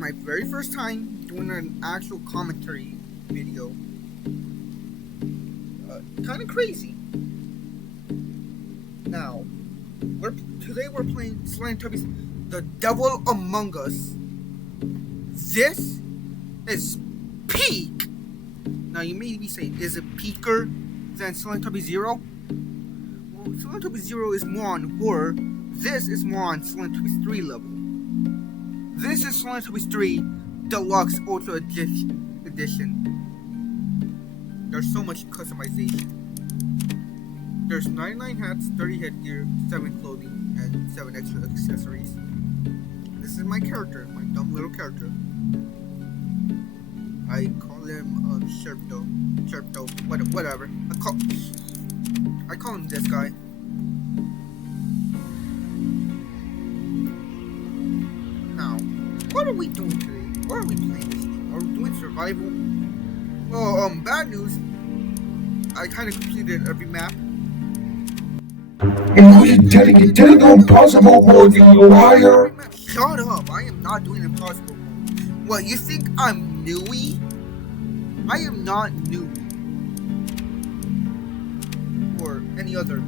my very first time doing an actual commentary video. Kind of crazy. Now, today we're playing Slendytubbies, The Devil Among Us. This is peak. Now you may be saying, is it peaker than Slendytubbies 0? Well, Slendytubbies 0 is more on horror. This is more on Slendytubbies 3 level. This is Slendytubbies 3 Deluxe Ultra Edition. There's so much customization. There's 99 hats, 30 headgear, 7 clothing, and 7 extra accessories. This is my character, my dumb little character. I call him Sherpto, whatever. I call him this guy. Now, what are we doing today? What are we playing this game? Are we doing survival? Well, bad news. I kind of completed every map. And we did impossible mode, you liar! Shut up! I am not doing impossible mode. What, you think I'm newy? I am not new. Or any other,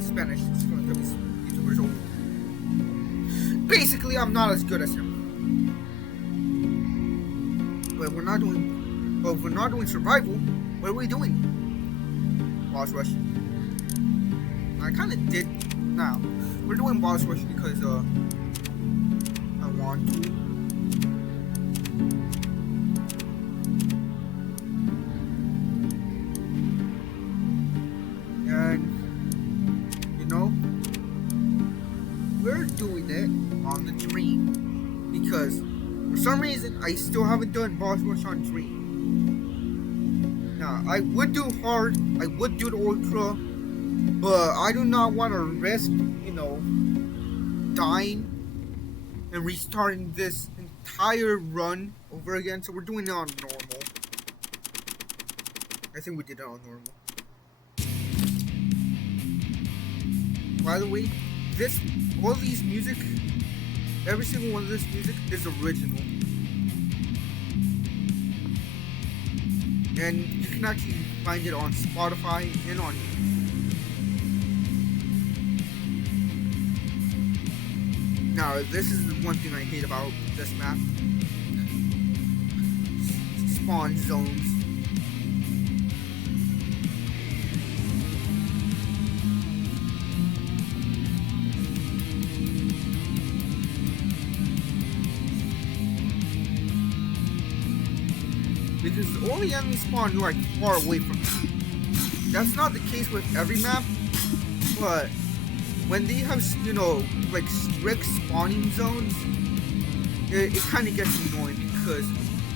Spanish YouTubers. Basically, I'm not as good as him. But we're not doing survival. What are we doing? Boss rush. I kind of did. Now, we're doing boss rush because I want to. And we're doing it on the dream because for some reason I still haven't done boss rush on dream. Now, I would do hard, I would do the ultra, but I do not want to risk, dying and restarting this entire run over again. So we're doing it on normal. I think we did it on normal. By the way, all these music, every single one of this music is original. And you can actually find it on Spotify and on YouTube. Now, this is one thing I hate about this map. Spawn zones. Because all the enemies spawn like far away from you. That's not the case with every map, but when they have, like strict spawning zones, it kind of gets annoying because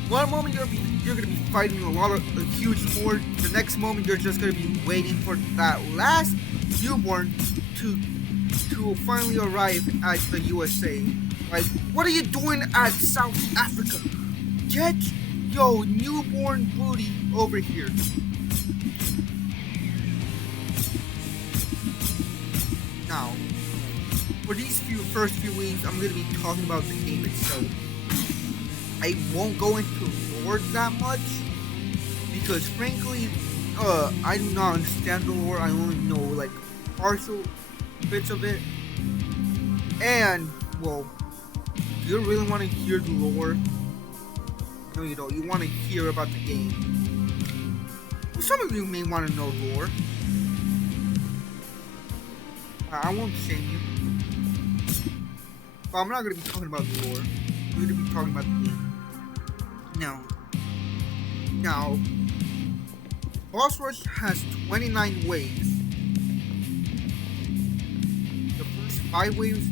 one moment you're gonna be fighting a huge horde, the next moment you're just gonna be waiting for that last newborn to finally arrive at the USA. Like, what are you doing at South Africa? Get your newborn booty over here. Now, for these first few weeks, I'm going to be talking about the game itself. I won't go into lore that much, because frankly, I do not understand the lore. I only know, like, partial bits of it. And, well, do you really want to hear the lore? No, you don't. You want to hear about the game. Well, some of you may want to know lore. I won't shame you. But I'm not going to be talking about the lore. I'm going to be talking about the game. Now, Boss Rush has 29 waves. The first 5 waves,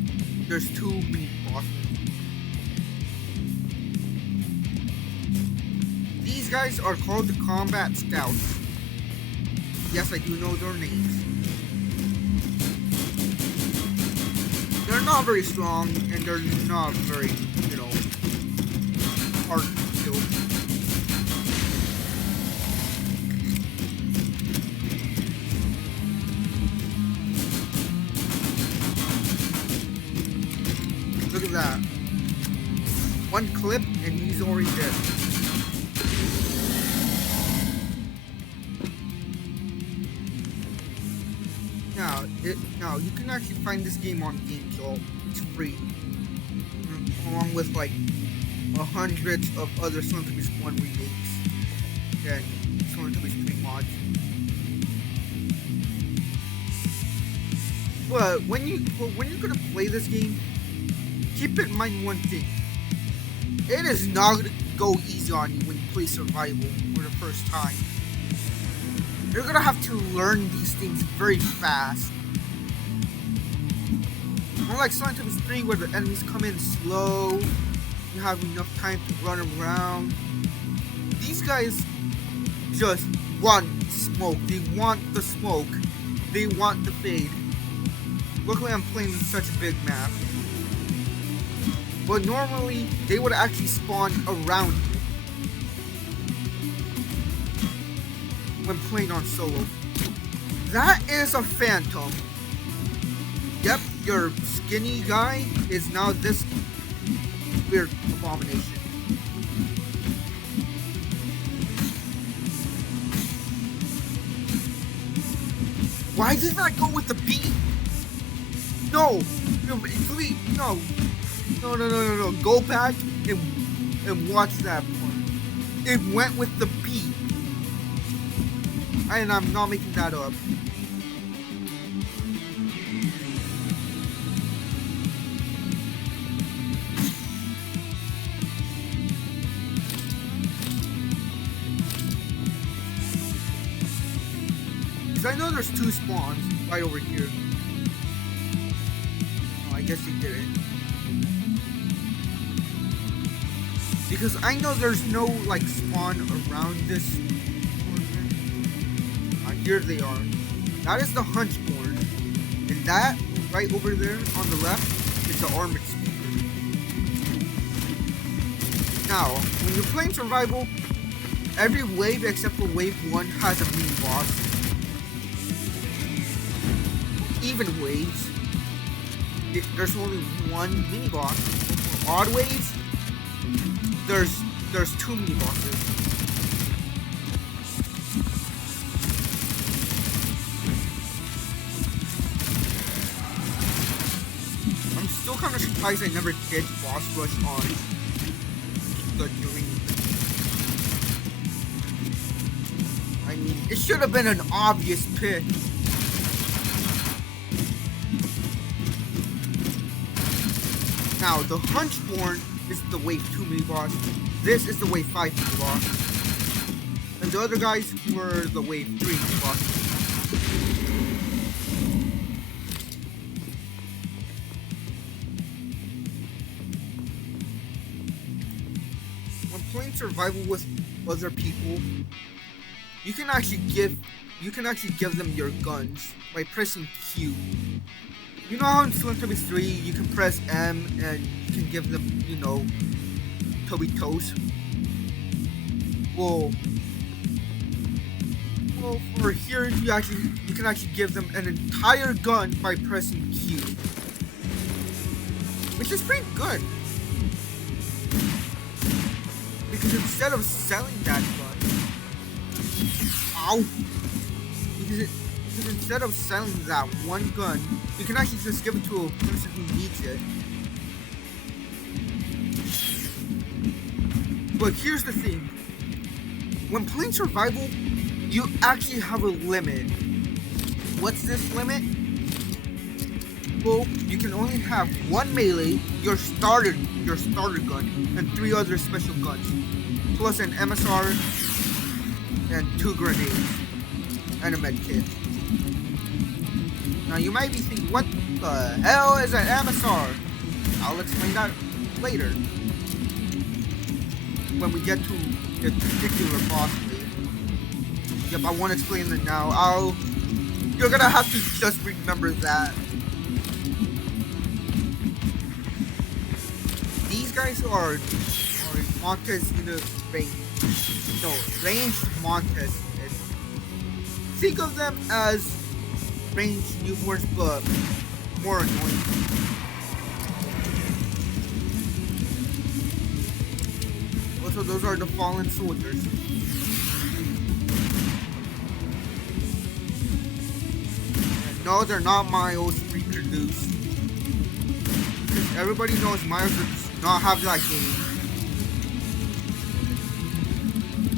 there's 2 mini bosses. These guys are called the Combat Scouts. Yes, I do know their names. They're not very strong, and they're not very, hard to kill. Look at that. One clip and he's already dead. Now you can actually find this game on GameStop. It's free, along with like hundreds of other Slendytubbies 1 remakes and Slendytubbies 3 mods. But when you're gonna play this game, keep in mind one thing. It is not gonna go easy on you when you play survival for the first time. You're gonna have to learn these things very fast. Unlike Slendytubbies 3 where the enemies come in slow, you have enough time to run around. These guys just want smoke. They want the smoke. They want the fade. Luckily I'm playing in such a big map. But normally they would actually spawn around you when playing on solo. That is a phantom. Yep, your skinny guy is now this weird abomination. Why did that go with the beat? No, please, no. Go back and watch that part. It went with the beat. And I'm not making that up. Because I know there's 2 spawns right over here. Oh, I guess they didn't. Because I know there's no like spawn around this corner. Here they are. That is the HunchBorn. And that right over there on the left is the armored speaker. Now, when you're playing survival, every wave except for wave 1 has a mini boss. Even waves, there's only one mini boss. For odd waves, there's 2 mini bosses. I'm still kind of surprised I never did boss rush on the dream. I mean, it should have been an obvious pick. Now, the HunchBorn is the wave 2 mini boss. This is the wave 5 mini boss. And the other guys were the wave 3 mini boss. When playing survival with other people, you can actually give them your guns by pressing Q. You know how in Slendytubbies 3 you can press M and you can give them, you know, Tubby toes? Well, for here you can actually give them an entire gun by pressing Q, which is pretty good. Because instead of selling that gun, because instead of selling that one gun, you can actually just give it to a person who needs it. But here's the thing. When playing survival, you actually have a limit. What's this limit? Well, you can only have 1 melee, your starter gun, and 3 other special guns, plus an MSR and 2 grenades, and a med kit. Now you might be thinking, what the hell is an MSR? I'll explain that later. When we get to the particular boss wave. Yep, I won't explain it now. You're gonna have to just remember that. These guys are Montes in the range. No, ranged Montes. Think of them as ranged newborns, but more annoying. Also, those are the fallen soldiers. And no, they're not Miles reproduced. Because everybody knows Miles does not have that game.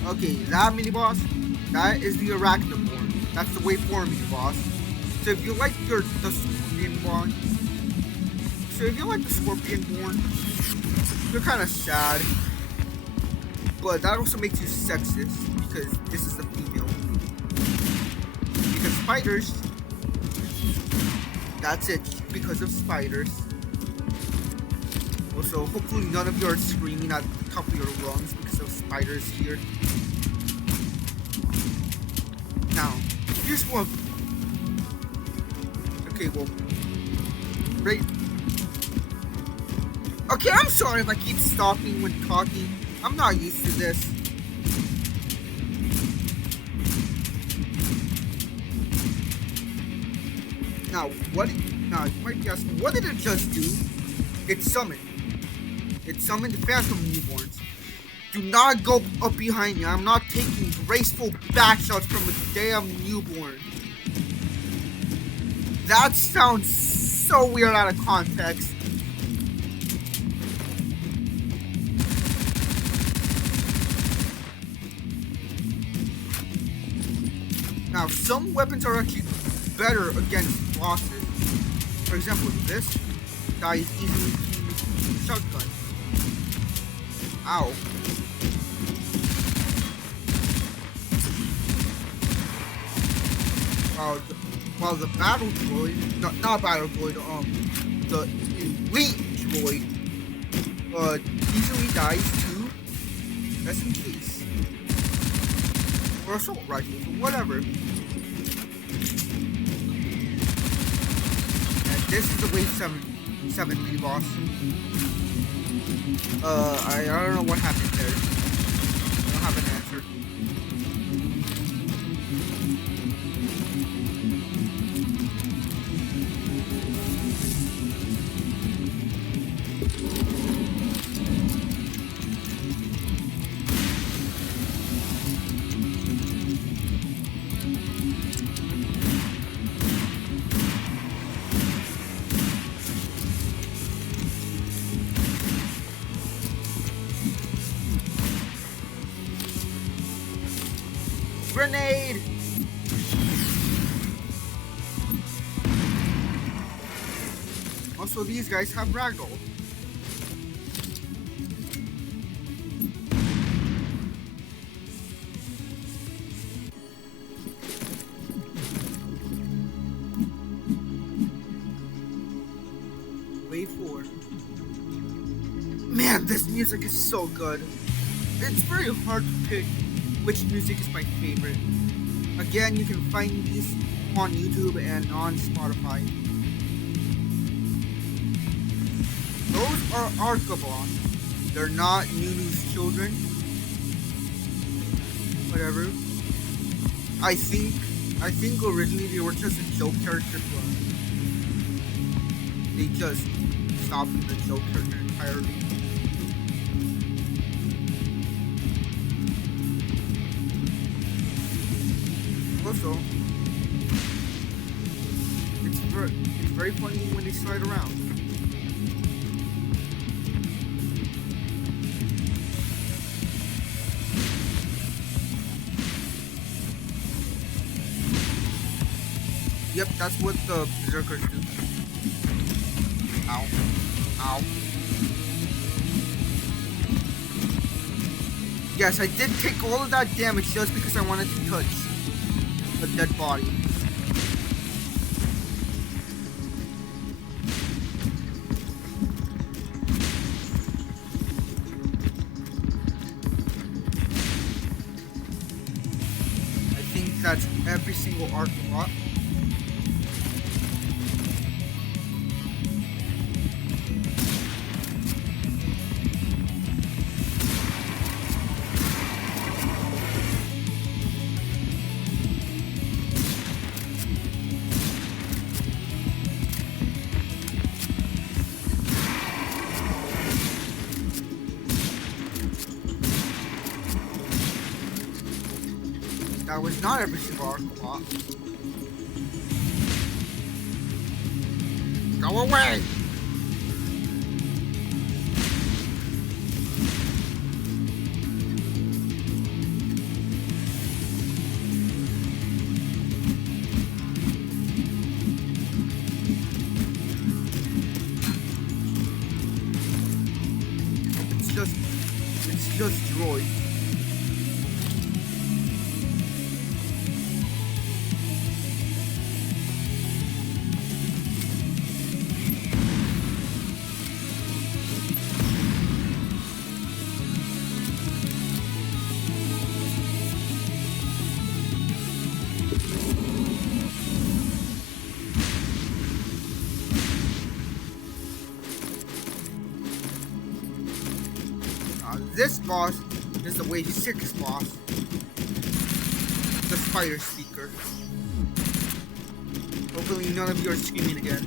Okay, that mini boss, that is the ArachnoBorn. That's the way 4 mini boss. So if you like the Scorpion-born, you're kind of sad. But that also makes you sexist because this is a female. Because spiders. That's it. Because of spiders. Also, hopefully none of you are screaming at the top of your lungs because of spiders here. Now, here's one. Okay, well, right. Okay, I'm sorry if I keep stopping when talking. I'm not used to this. Now, now, you might be asking, what did it just do? It summoned. It summoned the Phantom Newborns. Do not go up behind me. I'm not taking graceful backshots from a damn newborn. That sounds so weird out of context. Now, some weapons are actually better against bosses. For example, this dies easily to shotgun. Ow. While the battle droid, not battle droid, the elite droid, easily dies to SMGs. Or assault rifles, or whatever. And this is the wave 7 mini boss. I don't know what happened there. I don't have an answer. Grenade! Also, these guys have ragdoll. Wave 4. Man, this music is so good. It's very hard to pick which music is my favorite. Again, you can find these on YouTube and on Spotify. Those are ArachnoBorn. They're not Nunu's children. Whatever. I think originally they were just a joke character, but they just stopped being a joke character entirely. Also, it's very funny when they slide around. Yep, that's what the berserkers do. Ow. Ow. Yes, I did take all of that damage just because I wanted to touch a dead body. I think that's every single Arachnobot. That was not every single alot. Go away! It's just Droid. This boss is the way sickest boss. The Spider Speaker. Hopefully none of you are screaming again.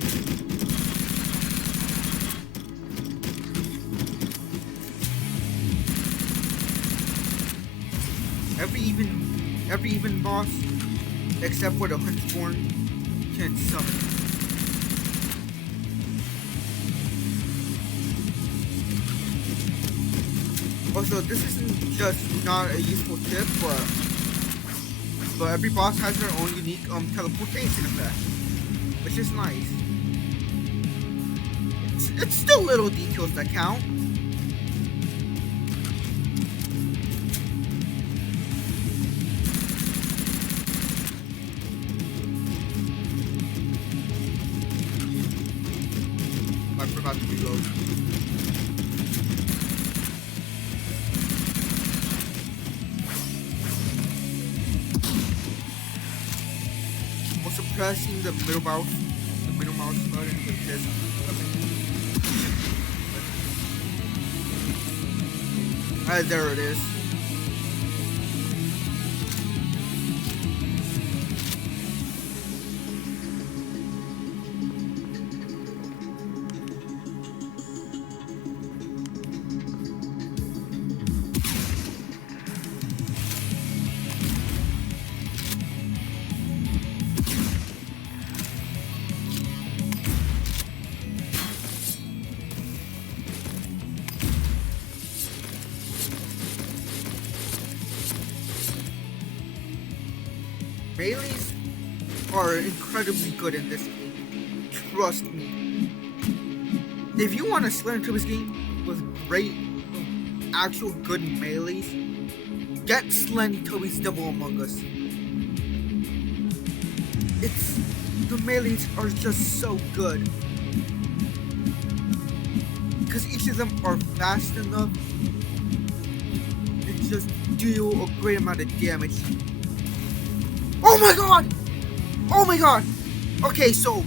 Every even boss, except for the HunchBorn, can summon. Also, this isn't just not a useful tip, but every boss has their own unique teleportation effect, which is nice. It's still little details that count. I forgot to reload. Pressing the middle mouse button with this weapon. There it is. Melees are incredibly good in this game. Trust me. If you want a Slendytubbies game with great, actual good melees, get Slendytubbies Double Among Us. The melees are just so good. Because each of them are fast enough and just deal a great amount of damage. Oh my god! Oh my god! Okay, so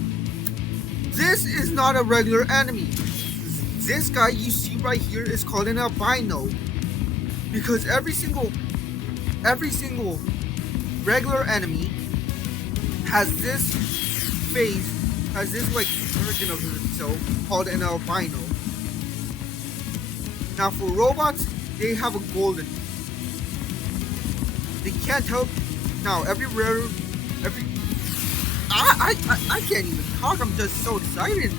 this is not a regular enemy. This guy you see right here is called an albino. Because every single regular enemy has this face, has this like version of itself called an albino. Now for robots, they have a golden. They can't help. Now I can't even talk. I'm just so excited.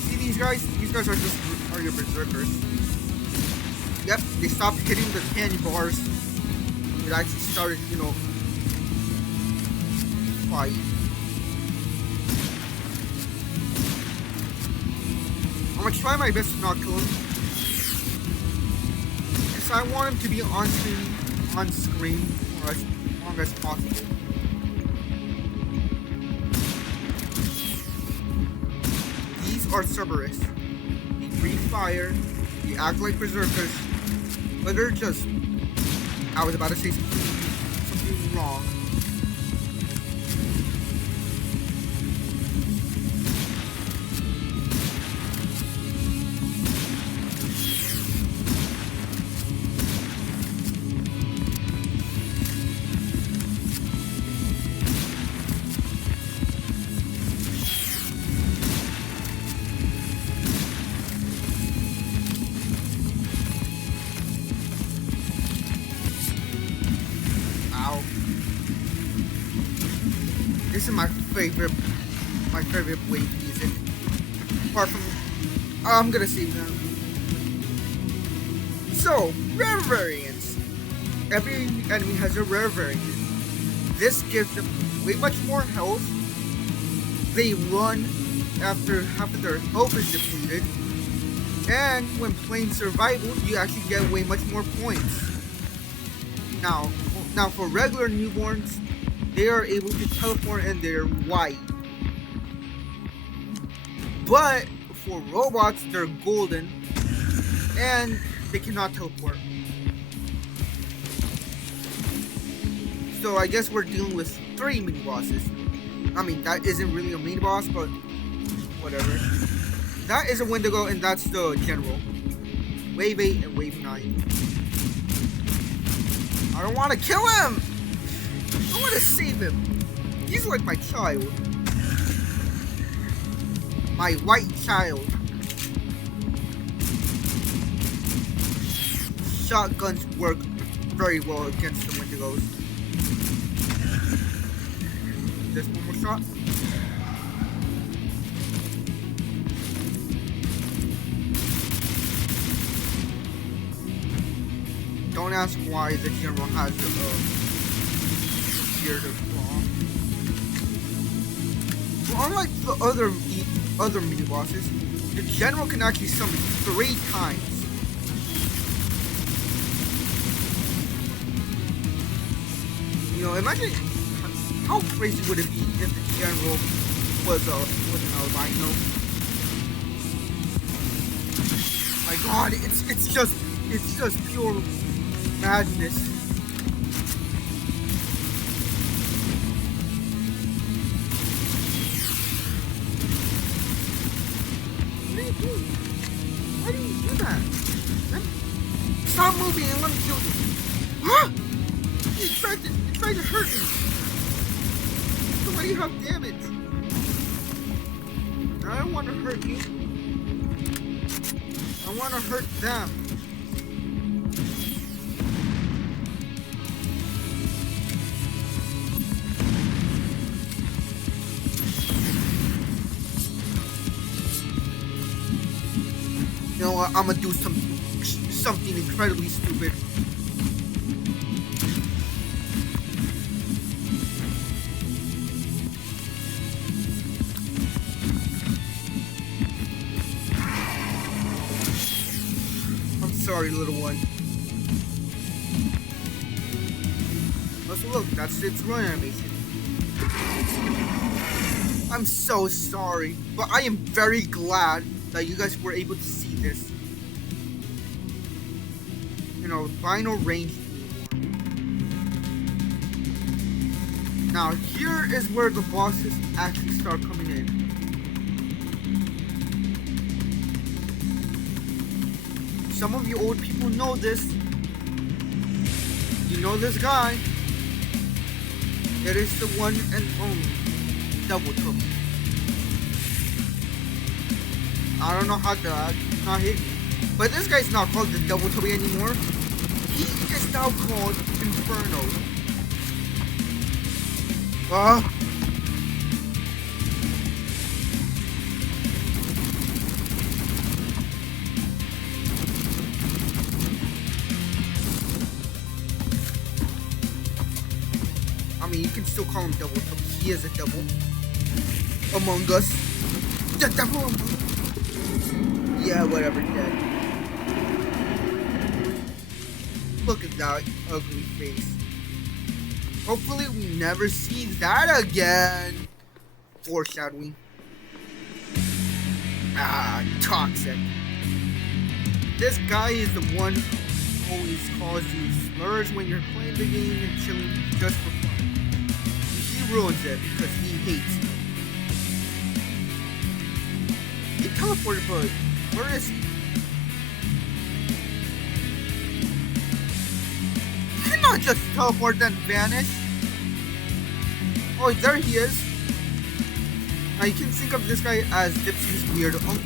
See these guys? These guys are your berserkers. Yep, they stopped hitting the candy bars. It actually started, fight. I'm gonna try my best to not kill him. I want him to be on screen for as long as possible. These are Sagaris. They breathe fire, they act like berserkers, but they're just... I was about to say something wrong. This is my favorite wave music. Apart from, I'm gonna save them. So, rare variants. Every enemy has a rare variant. This gives them way much more health. They run after half of their health is depleted. And when playing survival, you actually get way much more points. Now for regular newborns, they are able to teleport and they're white. But for robots, they're golden and they cannot teleport. So I guess we're dealing with 3 mini bosses. I mean, that isn't really a mini boss, but whatever. That is a Wendigo, and that's the general. Wave 8 and Wave 9. I don't want to kill him! I want to save him. He's like my child. My white child. Shotguns work very well against the Wendigos. Just one more shot. Don't ask why the general has a beard of claw. Well, unlike the other mini bosses, the general can actually summon 3 times. You know, imagine how crazy would it be if the general was an albino? My God, it's just pure madness. What are you doing? Why do you do that? Stop moving and let me kill you. Huh? You tried to hurt me. So why do you have damage? I don't want to hurt you. I want to hurt them. You know what? I'm gonna do something incredibly stupid. I'm sorry, little one. Also, look, that's its run animation. I'm so sorry, but I am very glad that you guys were able to see this. You know, final range. Now, here is where the bosses actually start coming in. Some of you old people know this. You know this guy. It is the one and only Double Tubby. I don't know how to not hit me. But this guy's not called the Double Tubby anymore. He is now called Inferno. I mean, you can still call him Double Tubby. He is a double. Among Us. The devil among us. Yeah, whatever, Dad. Look at that ugly face. Hopefully we never see that again. Foreshadowing. Toxic. This guy is the one who always calls you slurs when you're playing the game and chilling just for fun. He ruins it because he hates you. He teleported, but where is he? You cannot just teleport then vanish. Oh, there he is. Now you can think of this guy as Dipsy's weird uncle.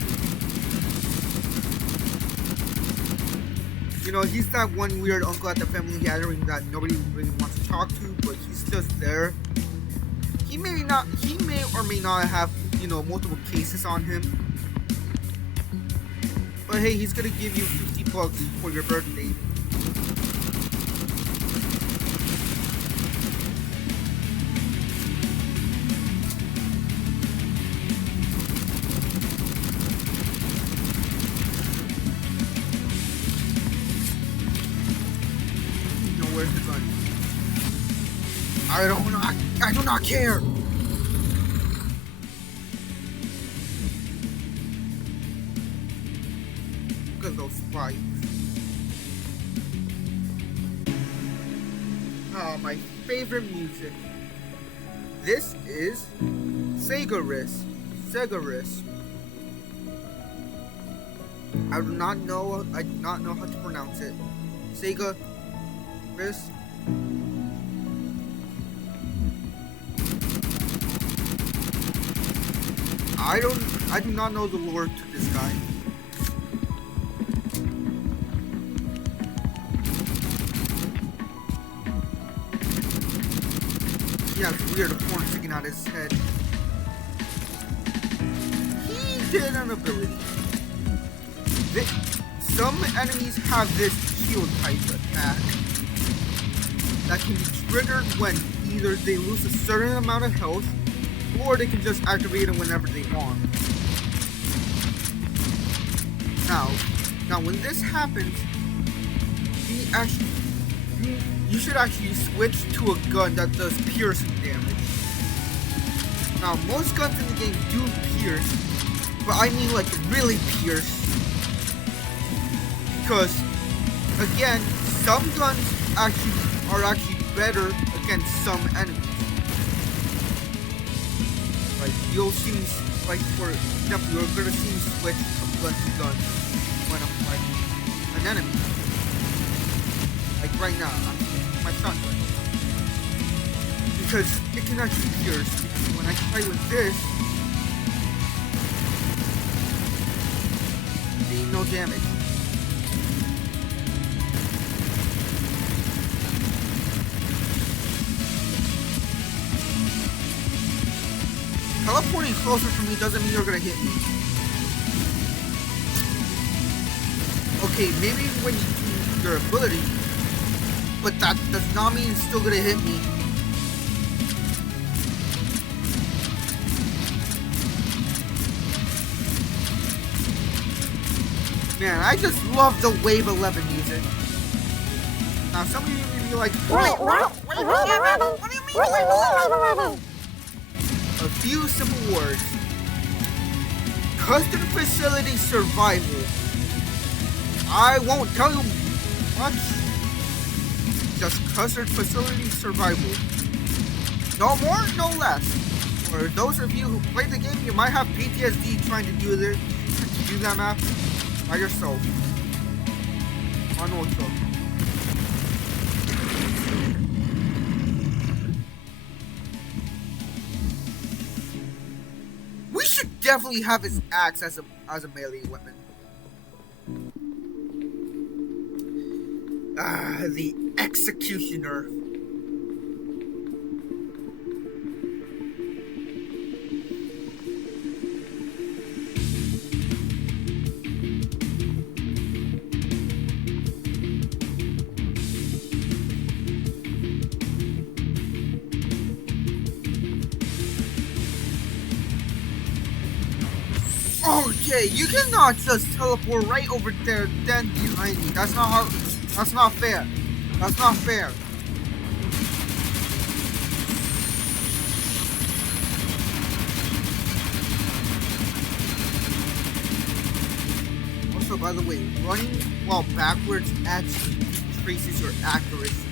You know, he's that one weird uncle at the family gathering that nobody really wants to talk to, but he's just there. he may or may not have, multiple cases on him. But hey, he's gonna give you $50 for your birthday. Where's the gun? I do not care. Look at those spikes. Oh, my favorite music. This is Sagaris. I do not know how to pronounce it. Sagaris. I do not know the lore to this guy. He has weird horn sticking out his head. He did an ability. Some enemies have this shield type attack that can be triggered when either they lose a certain amount of health or they can just activate it whenever they want. Now when this happens, you should actually switch to a gun that does piercing damage. Now most guns in the game do pierce, but I mean like really pierce. Because again, some guns are actually better against some enemies. Like you'll see me, like for example, you're gonna see me switch from gun to gun when I'm fighting an enemy. Like right now, I'm using my shotgun because it can actually pierce. Because when I fight with this, there ain't no damage. Teleporting closer to me doesn't mean you're gonna hit me. Okay, maybe when you do your ability, but that does not mean it's still gonna hit me. Man, I just love the Wave 11 music. Now some of you may be like, wait, what? What do you mean Wave 11? A few simple words. Custom facility survival. I won't tell you much. Just custard facility survival. No more, no less. For those of you who played the game, you might have PTSD trying to do that map by yourself. On Ultra. We should definitely have his axe as a melee weapon. The Executioner. Okay, you cannot just teleport right over there, then behind me. That's not fair. That's not fair. Also, by the way, running while backwards actually decreases your accuracy.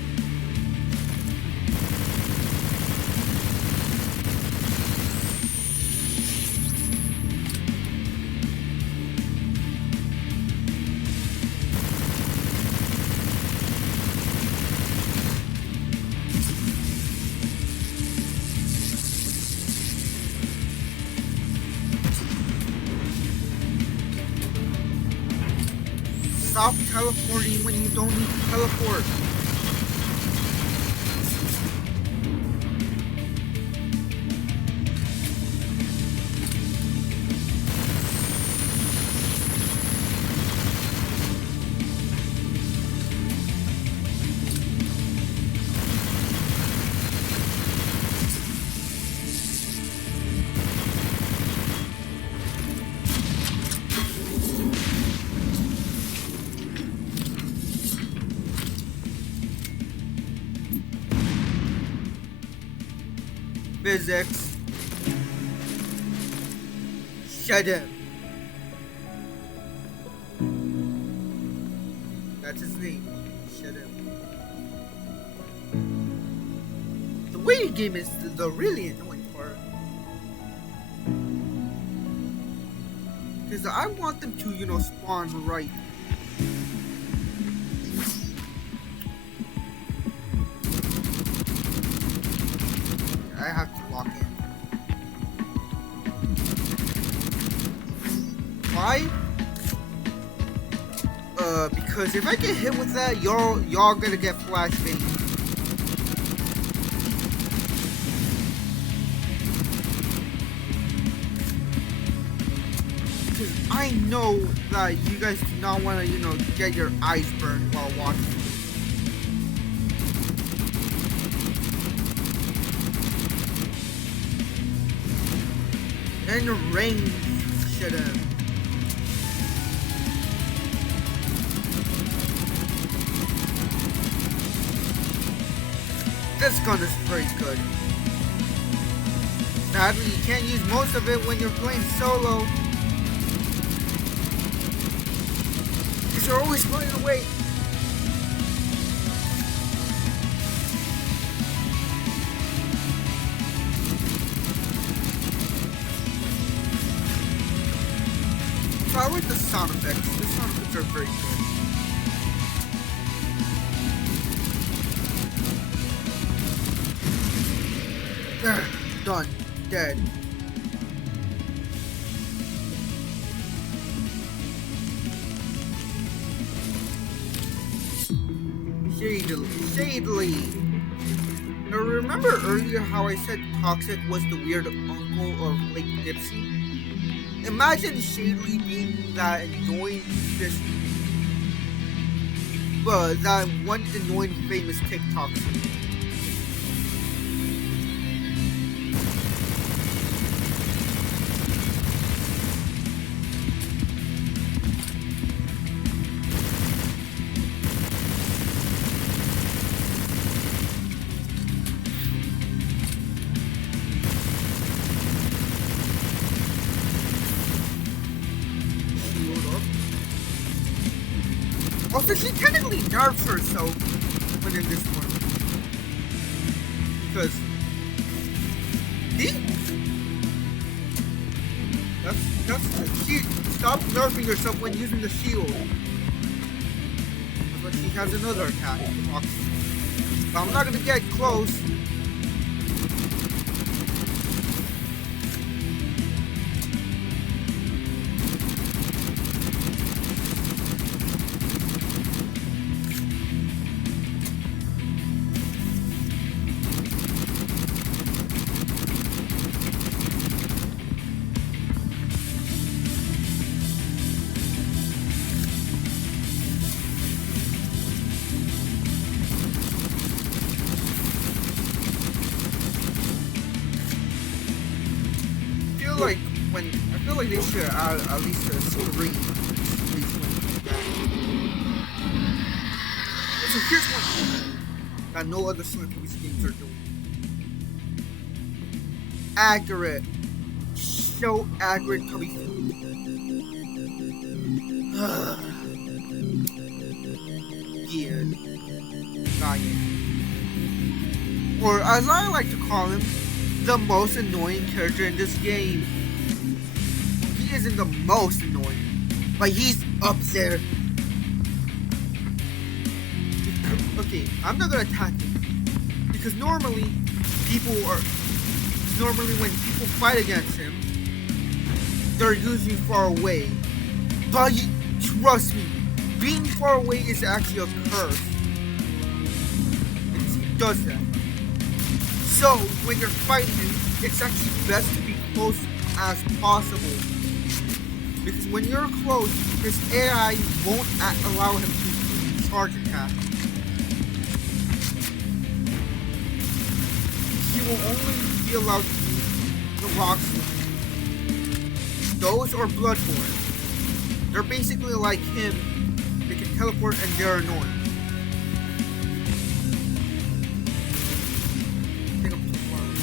Stop teleporting when you don't need to teleport. physics. Shedim. That's his name. Shedim. The waiting game is the really annoying part. Because I want them to, spawn right. I have to lock in. Why? Because if I get hit with that, y'all gonna get flashbang. Because I know that you guys do not want to, get your eyes burned while watching. Enraged, Shedim. This gun is pretty good. Sadly, you can't use most of it when you're playing solo. Because you're always running away. I like the sound effects. The sound effects are very good. Done. Dead. Shadily. Now remember earlier how I said Toxic was the weird uncle of Lake Dipsy? Imagine Shadily being that annoying fish, that one annoying famous TikTok. Also, she technically nerfs herself when in this one. Because she stop nerfing yourself when using the shield. But she has another attack. But I'm not gonna get close. I feel like they should add at least a screen. So here's one thing that no other Slendytubbies games are doing. Accurate. So accurate Tubby. Weird. Gian. Or as I like to call him, the most annoying character in this game. He isn't the most annoying, but he's up there. Okay, I'm not gonna attack him because normally when people fight against him, they're usually far away. But trust me, being far away is actually a curse because he does that. So when you're fighting him, it's actually best to be close as possible. Because when you're close, his AI won't allow him to charge attack. He will only be allowed to use the rocks. Those are Bloodborne. They're basically like him. They can teleport and they're annoying. I think I'm too far away.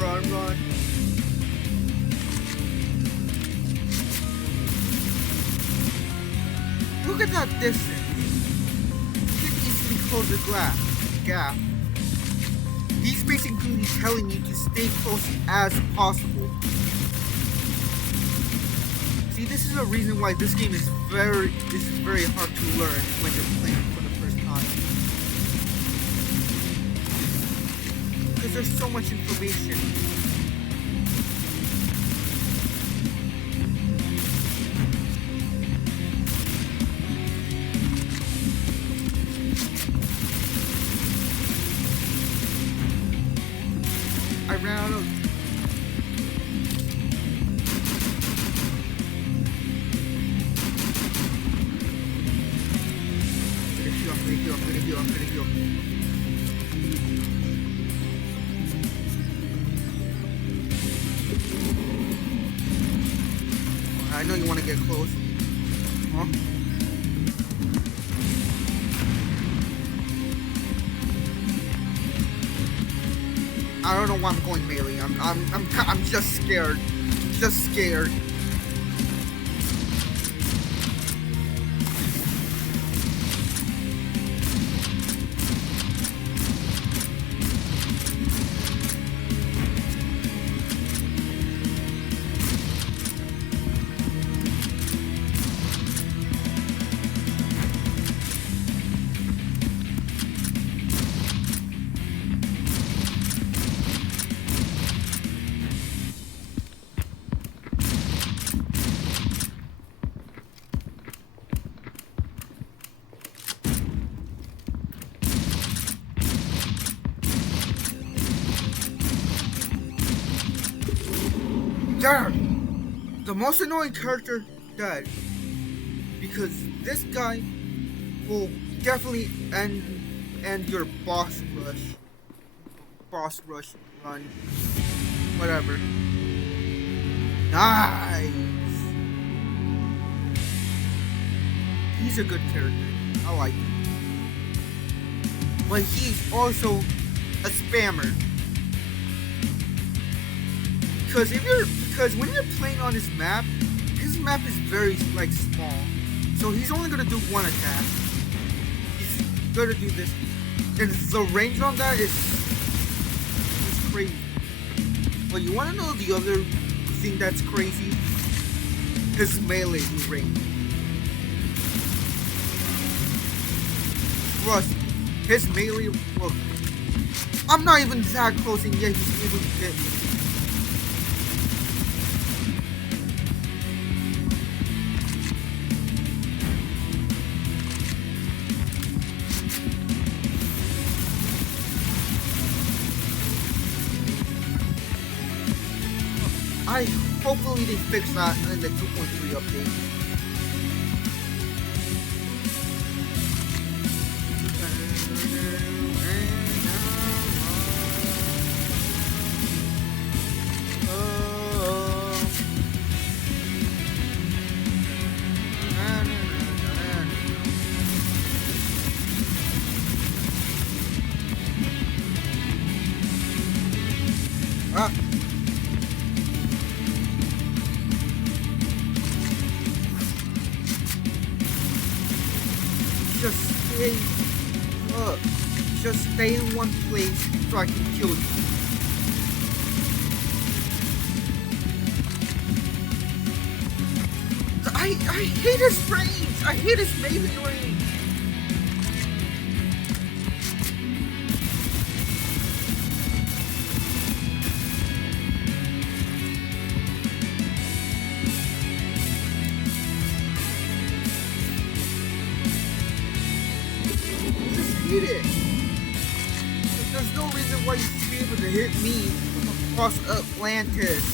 Run, run. Look at that distance. You can easily close the gap. He's basically telling you to stay close as possible. See, this is a reason why this game is very hard to learn when you're playing for the first time. Because there's so much information. I ran out of... I'm gonna heal. I know you want to get close. Huh? I don't know why I'm going melee. I'm just scared. Just scared. Darn! The most annoying character dead. Because this guy will definitely end your boss rush run. Whatever. Nice! He's a good character. I like him. But he's also a spammer. Because when you're playing on his map is very small. So he's only gonna do one attack. He's gonna do this. And the range on that is crazy. But you wanna know the other thing that's crazy? His melee range. Trust me, his melee, look. I'm not even that close and yet he's able to get me. Hopefully they fix that in the 2.3 update. Just stay in one place so I can kill you. I hate his range! I hate his melee range! Just hit it! There's no reason why you should be able to hit me from across Atlantis.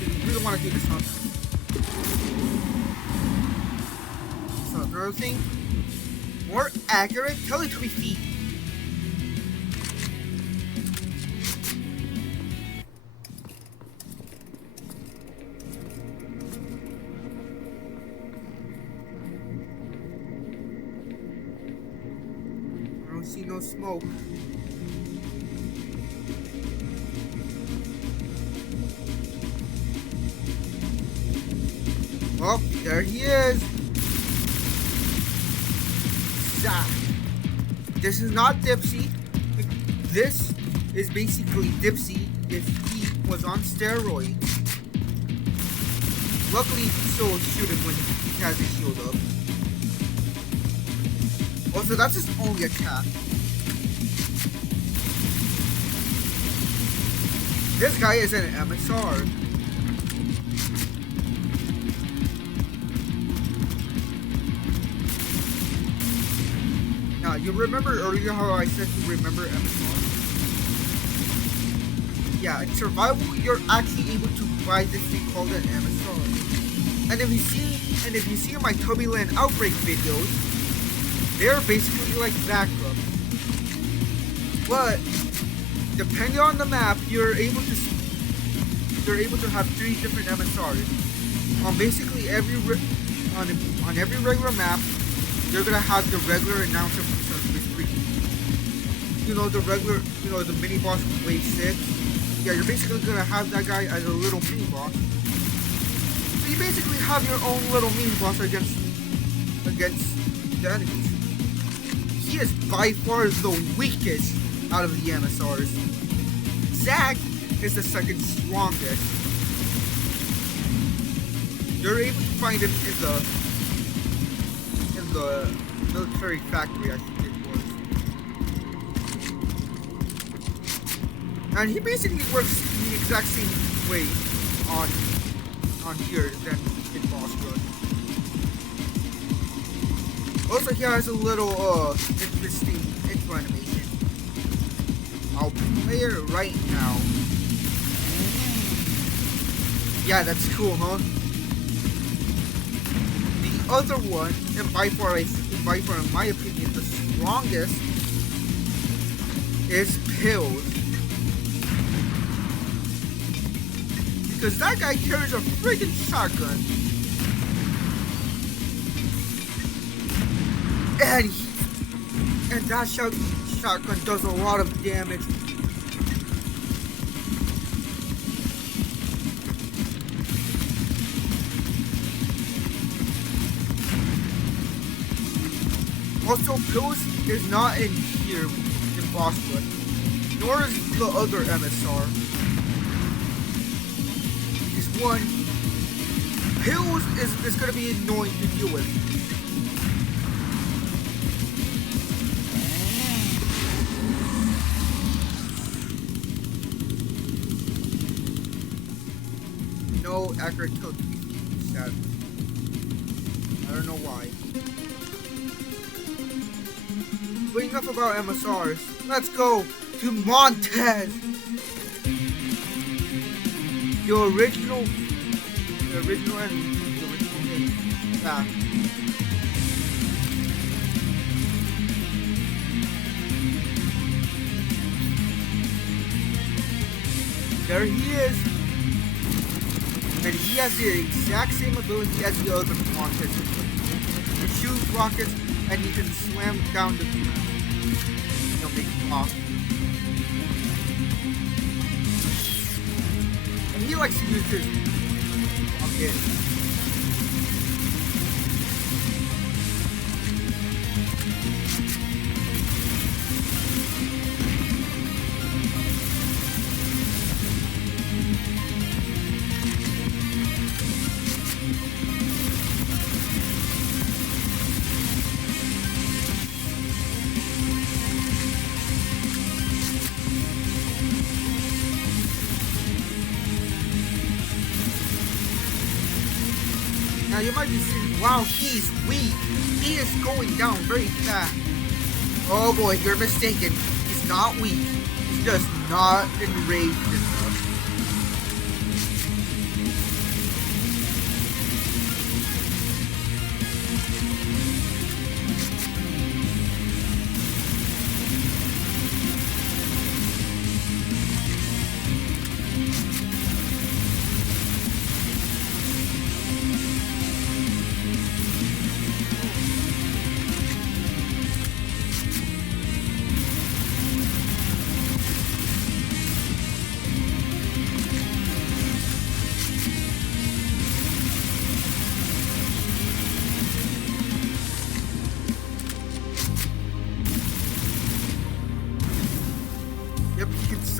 You really want to do this, huh? So another thing, more accurate Teletubby feet. don't see no smoke. Oh, there he is. Zack. This is not Dipsy. This is basically Dipsy if he was on steroids. Luckily, he still shoot him when he has his shield up. Also, that's his only attack. This guy is an MSR. Now, you remember earlier how I said to remember MSR? Yeah, in survival, you're actually able to buy this thing called an MSR. And if you see my Tubby Land Outbreak videos, they're basically like backup. But depending on the map, you're able to have 3 different MSRs. On basically every on every regular map, you're gonna have the regular announcer from Service 3. You know the mini boss from Wave 6. Yeah, you're basically gonna have that guy as a little mini boss. So you basically have your own little mini boss against the enemies. He is by far the weakest out of the MSRs. Zack is the second strongest. You're able to find him in the military factory, I think it was. And he basically works the exact same way on here than in boss run. Also, he has a little interesting intro animation. I'll play it right now. Yeah, that's cool, huh? The other one, and by far in my opinion, the strongest, is Pills. Because that guy carries a friggin' shotgun. And that shotgun does a lot of damage. Also, Pills is not in here in boss run, nor is the other MSR. This one, Pills is gonna be annoying to deal with. No accurate kill to be sad. I don't know why. But enough about MSRs. Let's go to Montes. The original enemy. Yeah. There he is. And he has the exact same ability as the other Montes. He shoots rockets and he can slam down the ground. He'll make it pop. And he likes to use his rocket. Now you might be saying, wow, he's weak. He is going down very fast. Oh boy, you're mistaken. He's not weak. He's just not enraged enough.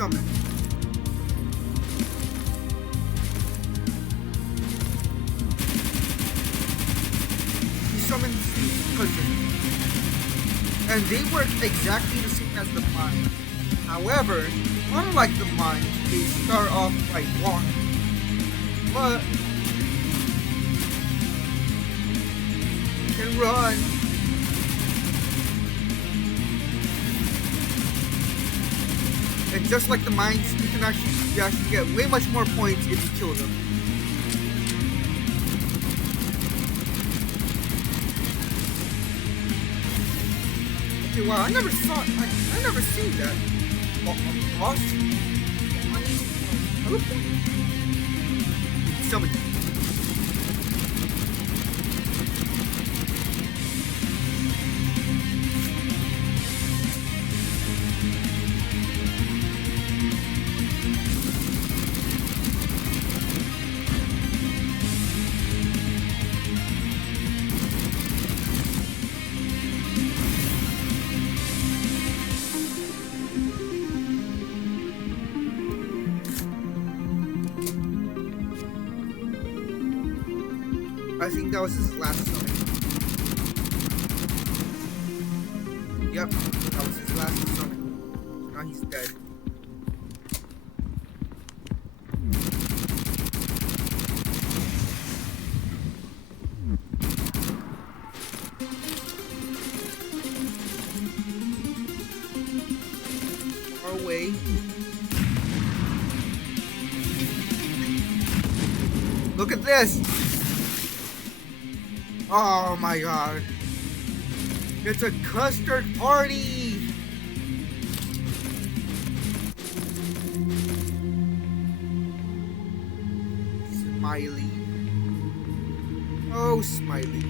summon. He summons these cousins. And they work exactly the same as the mine. However, unlike the mine, they start off by water. But you can run. And just like the mines, you actually get way much more points if you kill them. Okay, wow, I never seen that. Boss? Summon. I think that was his last summon. Yep, that was his last summon. Now he's dead. Our way. Look at this! Oh my god. It's a custard party! Smiley. Oh, Smiley.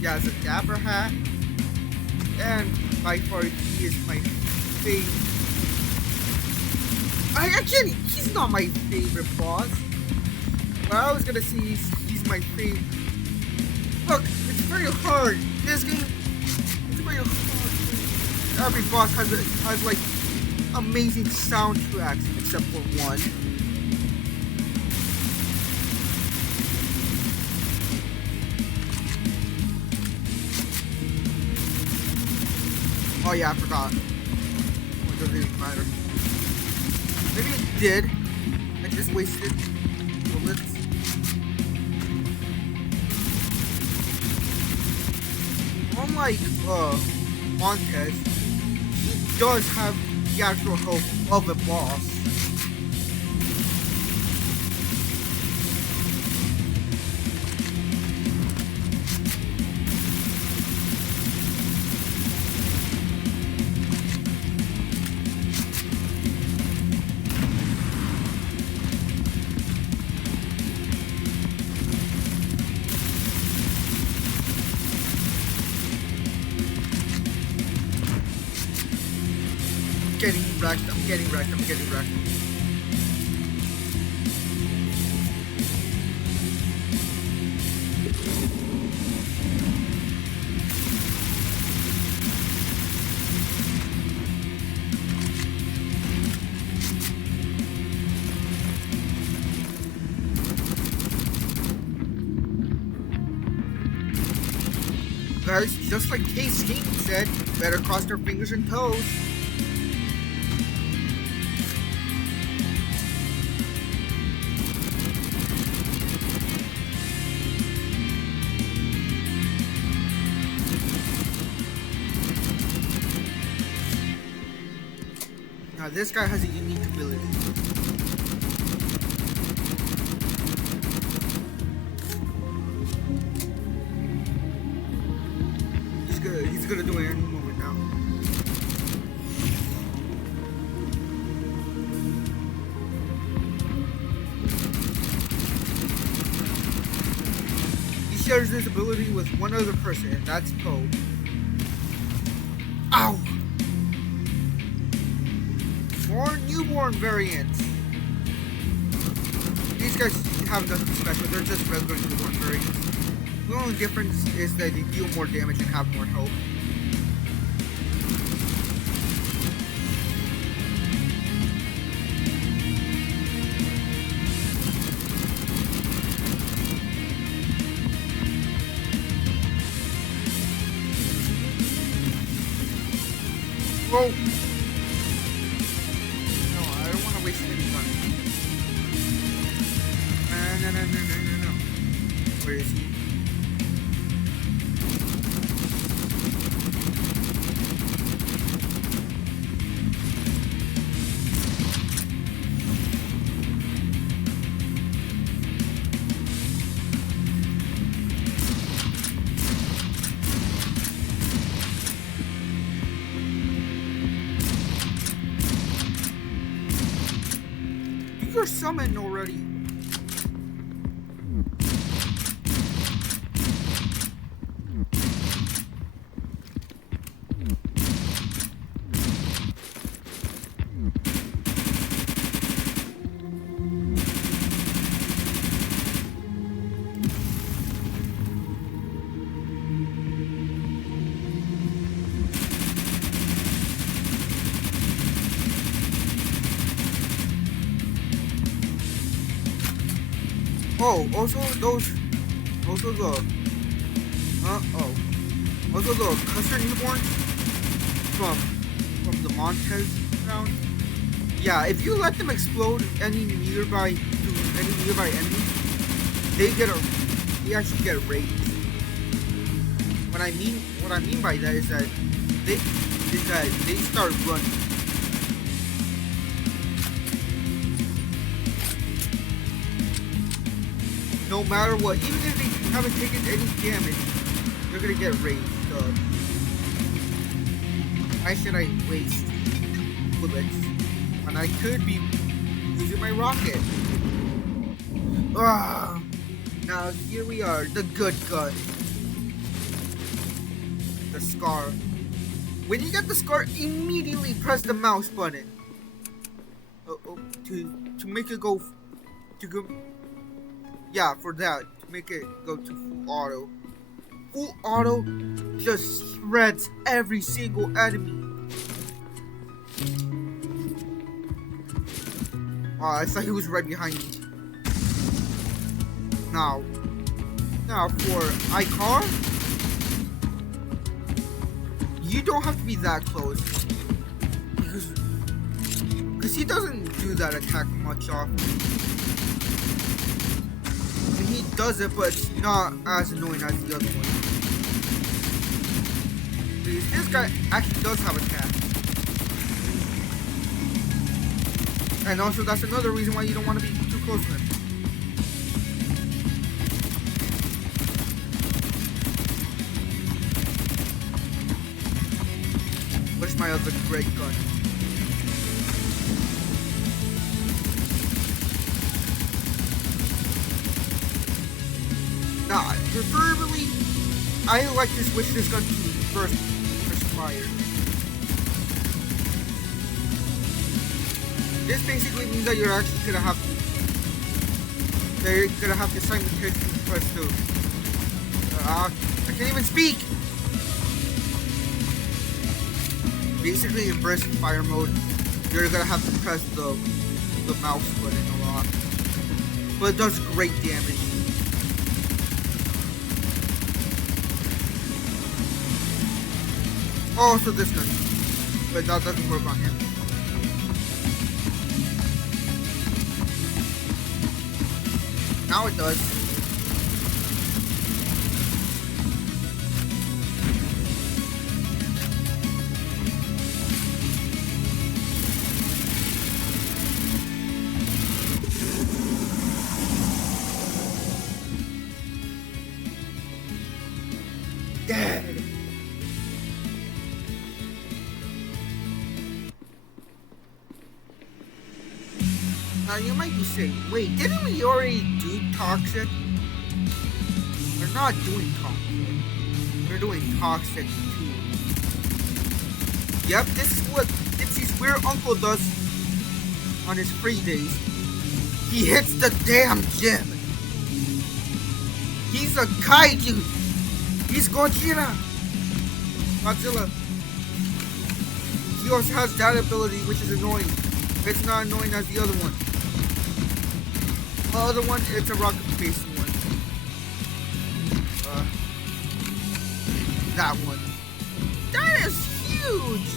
He has a dapper hat. And by far, he is my favorite. I can't. He's not my favorite boss. But I was gonna say he's my favorite. Look, it's very hard. This game, it's very hard. Every boss has like amazing soundtracks except for one. Oh yeah, I forgot. It doesn't even matter. Maybe it did. I just wasted bullets. Unlike Montes, he does have the actual health of a boss. I'm getting wrecked. Guys, just like Case King said, better cross their fingers and toes. Now this guy has a unique ability. He's gonna do it any moment now. He shares this ability with one other person, and that's Poe. Ow! 4 newborn variants. These guys have nothing special. They're just regular newborn furries. The only difference is that they deal more damage and have more health. Whoa! No, I don't want to waste any time. No. Where is he? You're summoned already. Oh, also the custard newborns from the Montes round. Yeah, if you let them explode any nearby enemies, they actually get raised. What I mean by that is that they start running. No matter what, even if they haven't taken any damage, they're gonna get raised. Why should I waste bullets when I could be using my rocket? Now here we are, the good gun. The scar. When you get the scar, immediately press the mouse button. To make it go yeah, for that, to make it go to full auto. Full auto just shreds every single enemy. Oh, I thought he was right behind me. Now for iKar, you don't have to be that close. Because he doesn't do that attack much often. He does it, but it's not as annoying as the other one. This guy actually does have attack. And also, that's another reason why you don't want to be too close to him. Where's my other great gun? Preferably, I like to switch this gun to first fire. This basically means that you're actually gonna have to simultaneously press the. I can't even speak. Basically, in burst fire mode, you're gonna have to press the mouse button a lot, but it does great damage. Also this gun, but that doesn't work on him. Now it does. Dead. Now you might be saying, wait, didn't we already do toxic? We're not doing toxic. We're doing toxic 2. Yep, this is what Dipsy's weird uncle does on his free days. He hits the damn gym. He's a kaiju. He's Godzilla. Godzilla. He also has that ability, which is annoying. It's not annoying as the other one. The other one, it's a rocket-based one. That one. That is huge!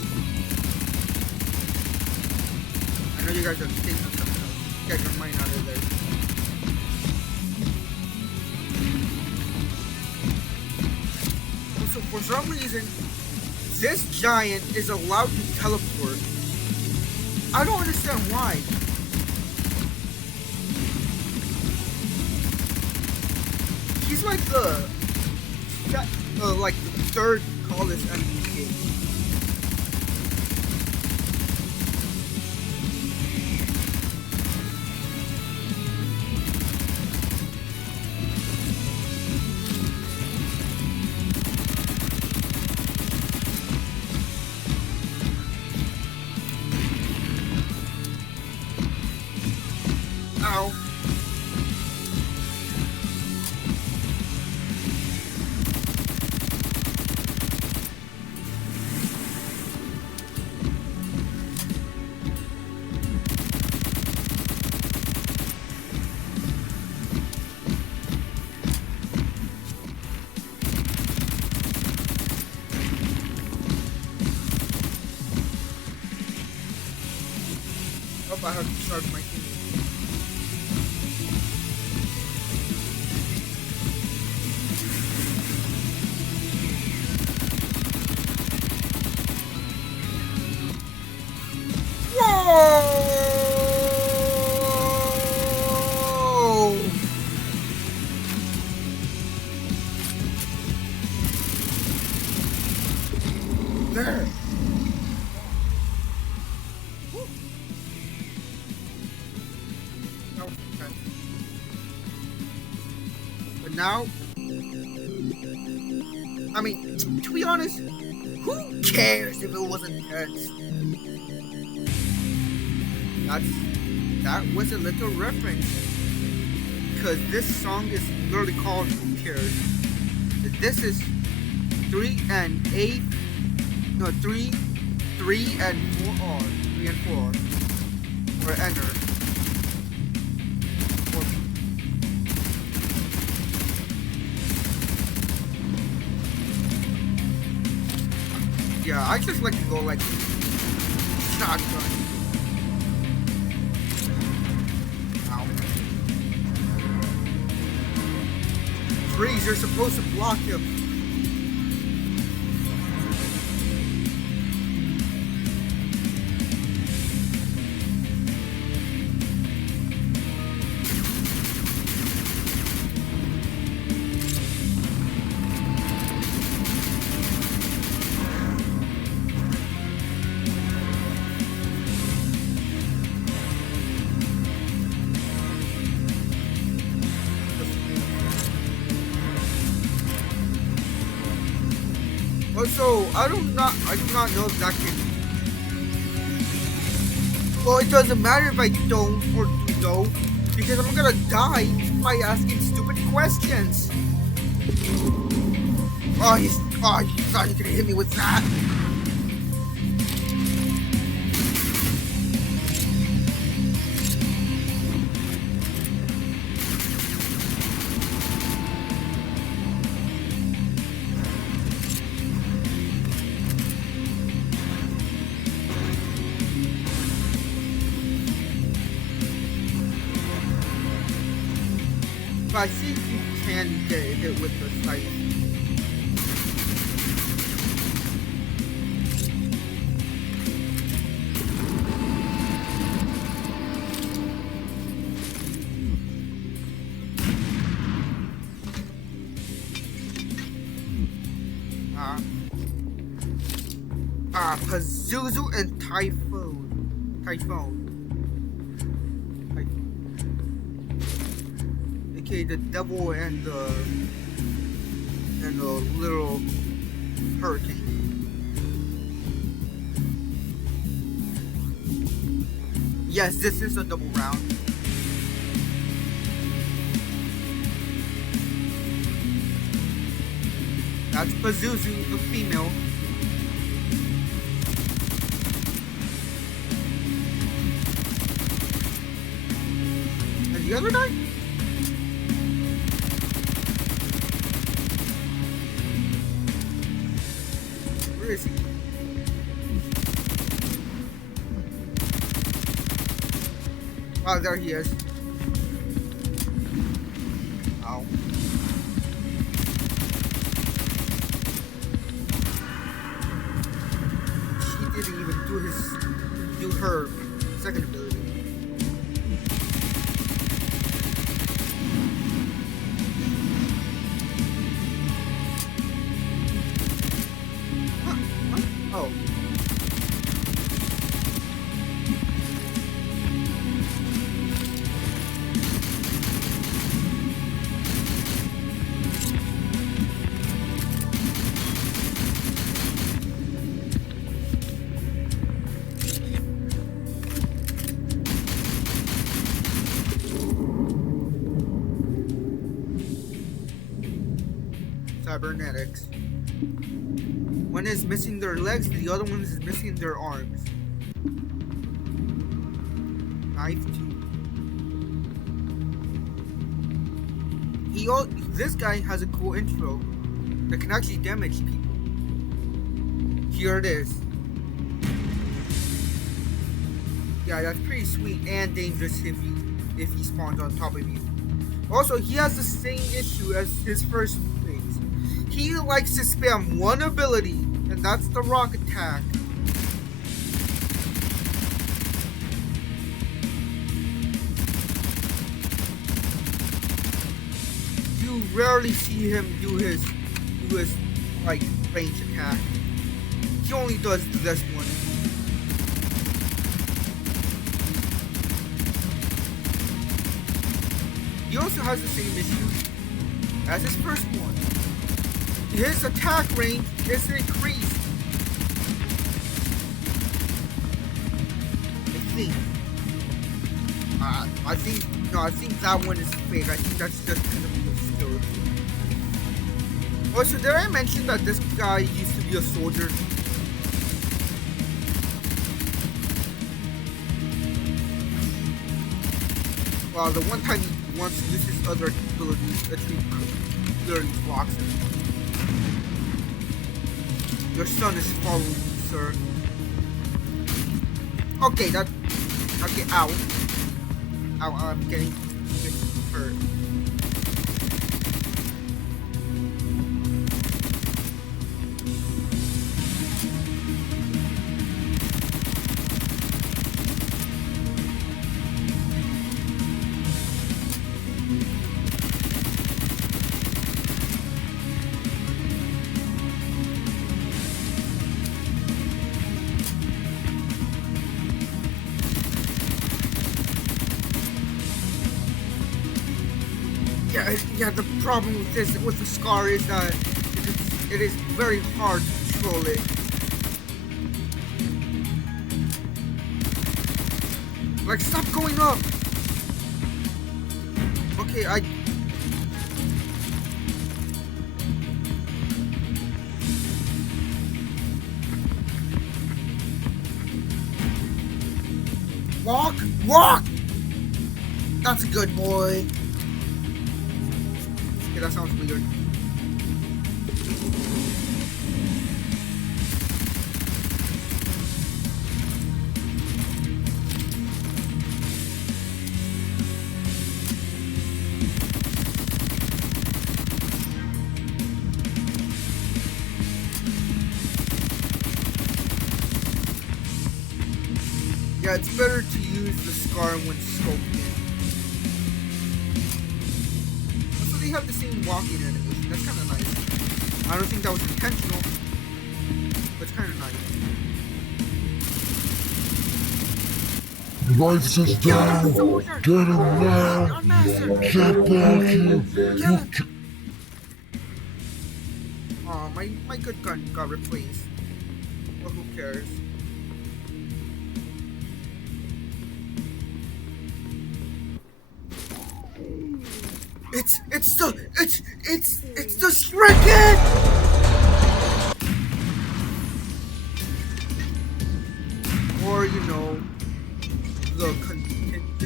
I know you guys are thinking of something else. Get your mind out of there. So for some reason, this giant is allowed to teleport. I don't understand why. He's like the third tallest enemy in the game. Ow. Oh, I have to charge my thing. Whoa! There. Okay. But now, I mean, to be honest, who cares if it wasn't tense? That was a little reference, because this song is literally called "Who Cares." This is 3 and 8, no 3 and 4R, 3 and 4R, or enter. Yeah, I just like to go like shotgun. Freeze, you're supposed to block him. So I do not know if that can. Well, it doesn't matter if I don't or do know, because I'm gonna die by asking stupid questions. Oh, you thought you could hit me with that? I think you can get hit with the Typhon. Pazuzu and Typhon. Okay, the devil and the little hurricane. Yes, this is a double round. That's Pazuzu, the female. And the other guy? Where is he? Oh, there he is. Ow. She didn't even do her second ability. Huh? What? Oh. Cybernetics. One is missing their legs, the other one is missing their arms. Knife 2. This guy has a cool intro that can actually damage people. Here it is. Yeah, that's pretty sweet and dangerous if he spawns on top of you. Also, he has the same issue as his first phase. He likes to spam one ability, and that's the rock attack. You rarely see him do his like range attack. He only does this one. He also has the same issue as his first one. His attack range is increased. I think that one is fake. I think that's just kind of a skill. Also, did I mention that this guy used to be a soldier? Well, the one time he wants to use his other abilities, literally blocks him. Your son is following you, sir. Okay, ow. Ow, I'm getting hurt. Yeah, the problem with the scar is that it is very hard to control it. Like, stop going up! Okay, Walk! That's a good boy. Okay, that sounds weird. Yeah, it's better to use the scar when scoped in. Also, they have the same walking animation. That's kind of nice. I don't think that was intentional, but it's kind of nice. Life is down! Get him now! Get back here! Aw, my good gun got replaced. Well, who cares? It's the Shrinkage!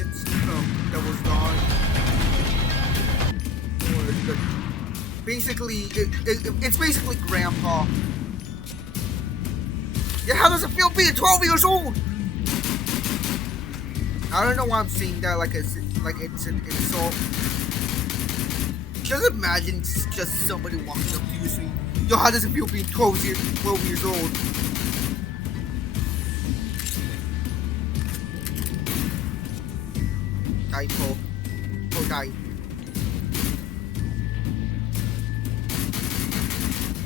Legends from Devil's Dawn. Or basically, it's basically Grandpa. Yeah, how does it feel being 12 years old? I don't know why I'm saying that like it's an insult. Just imagine it's just somebody walking up to you saying, yo, how does it feel being 12 years old? Typo. Oh, die.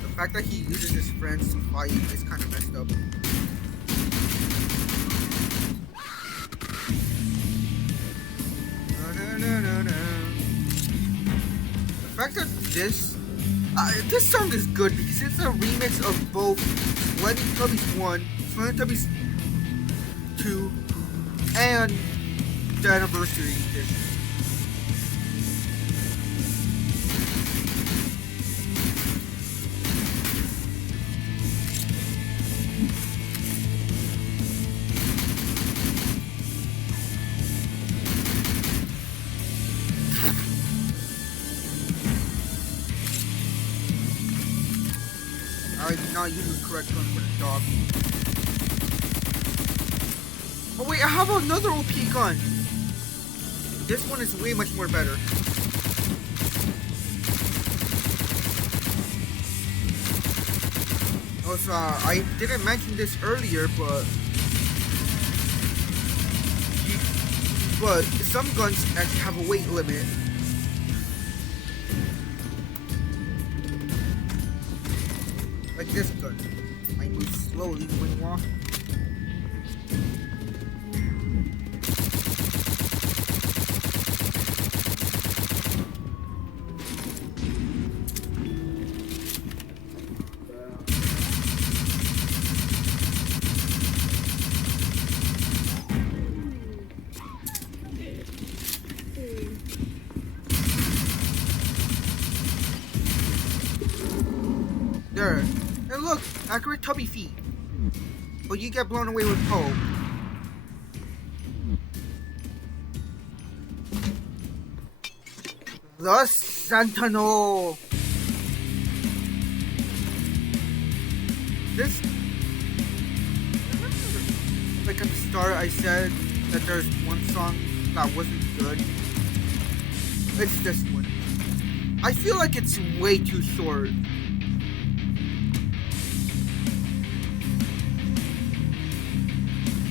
The fact that he uses his friends to fight is kind of messed up. The fact that this song is good because it's a remix of both Slendytubbies 1, Slendytubbies 2, and the Anniversary Edition. I did not use the correct gun for the dog. Oh wait, I have another OP gun. This one is way much more better. Also, I didn't mention this earlier, but some guns actually have a weight limit. Like this gun. I move slowly when you walk. There. And look, accurate Tubby feet. But you get blown away with Poe. The Sentinel. This, like at the start I said that there's one song that wasn't good. It's this one. I feel like it's way too short.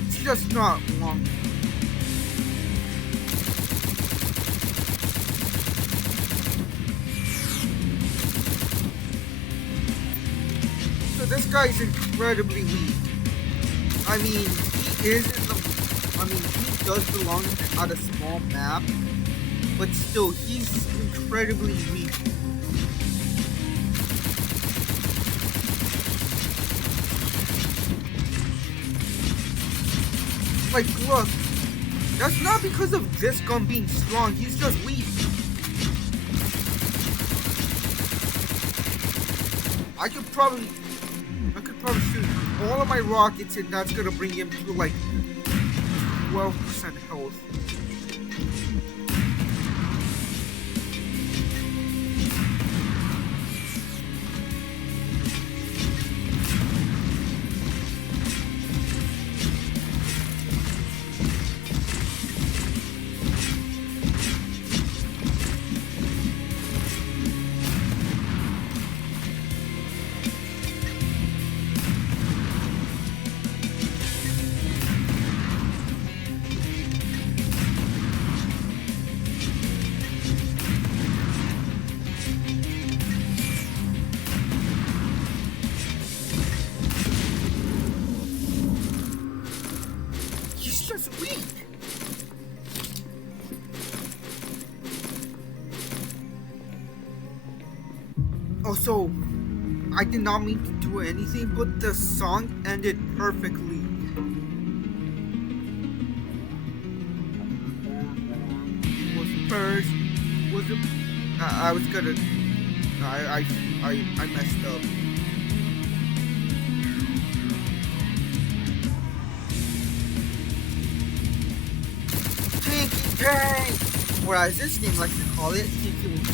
It's just not long. So this guy is incredibly weak. I mean, he does belong at a small map, but still, he's incredibly weak. Like, look, that's not because of this gun being strong, he's just weak. I could probably shoot all of my rockets and that's gonna bring him to like 12% health. Also, I did not mean to do anything, but the song ended perfectly. Was first, was it? I was gonna. I messed up. Tinky. tank! Or as this game likes to call it, Tinky Winky 2.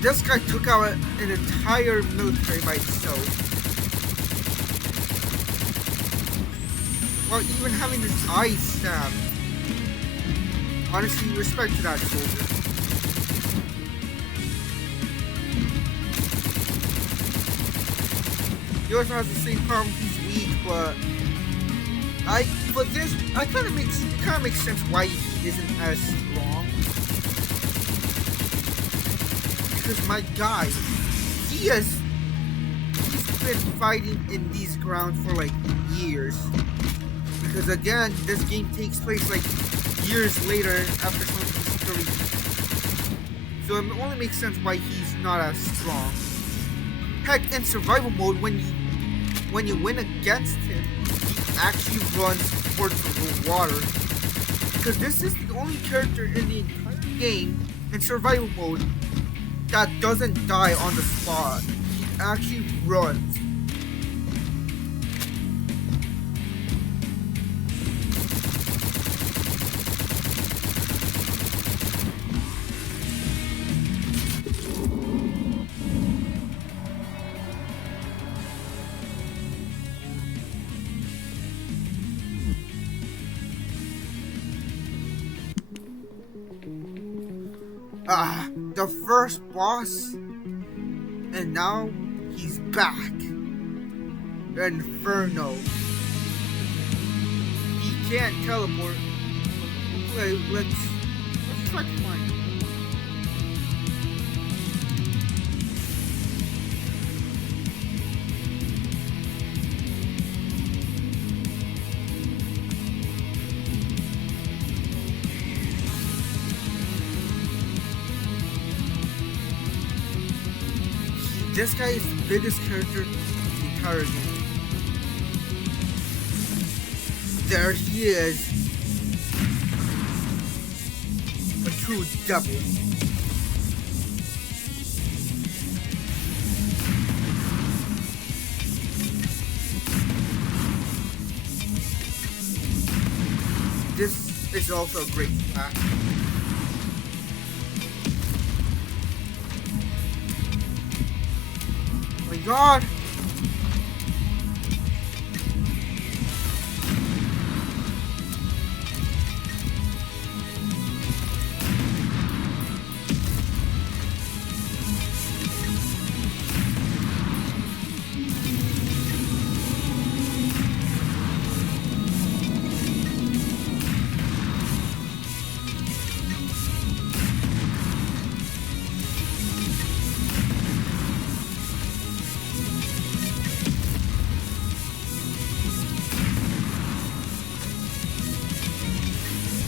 This guy took out an entire military by itself. While even having his eyes stabbed. Honestly, respect to that soldier. He also has the same problem, he's weak, but this kind of makes sense why he isn't as strong. Because my guy, he's been fighting in these grounds for like years. Because again, this game takes place like years later after something's released. So it only makes sense why he's not as strong. Heck, in survival mode, when you win against him, he actually runs towards the water. Because this is the only character in the entire game in survival mode that doesn't die on the spot. He actually runs. The first boss, and now he's back. Inferno. He can't teleport. Let's try to find him. This guy is the biggest character in the entire game. There he is. A true devil. This is also a great attack. God!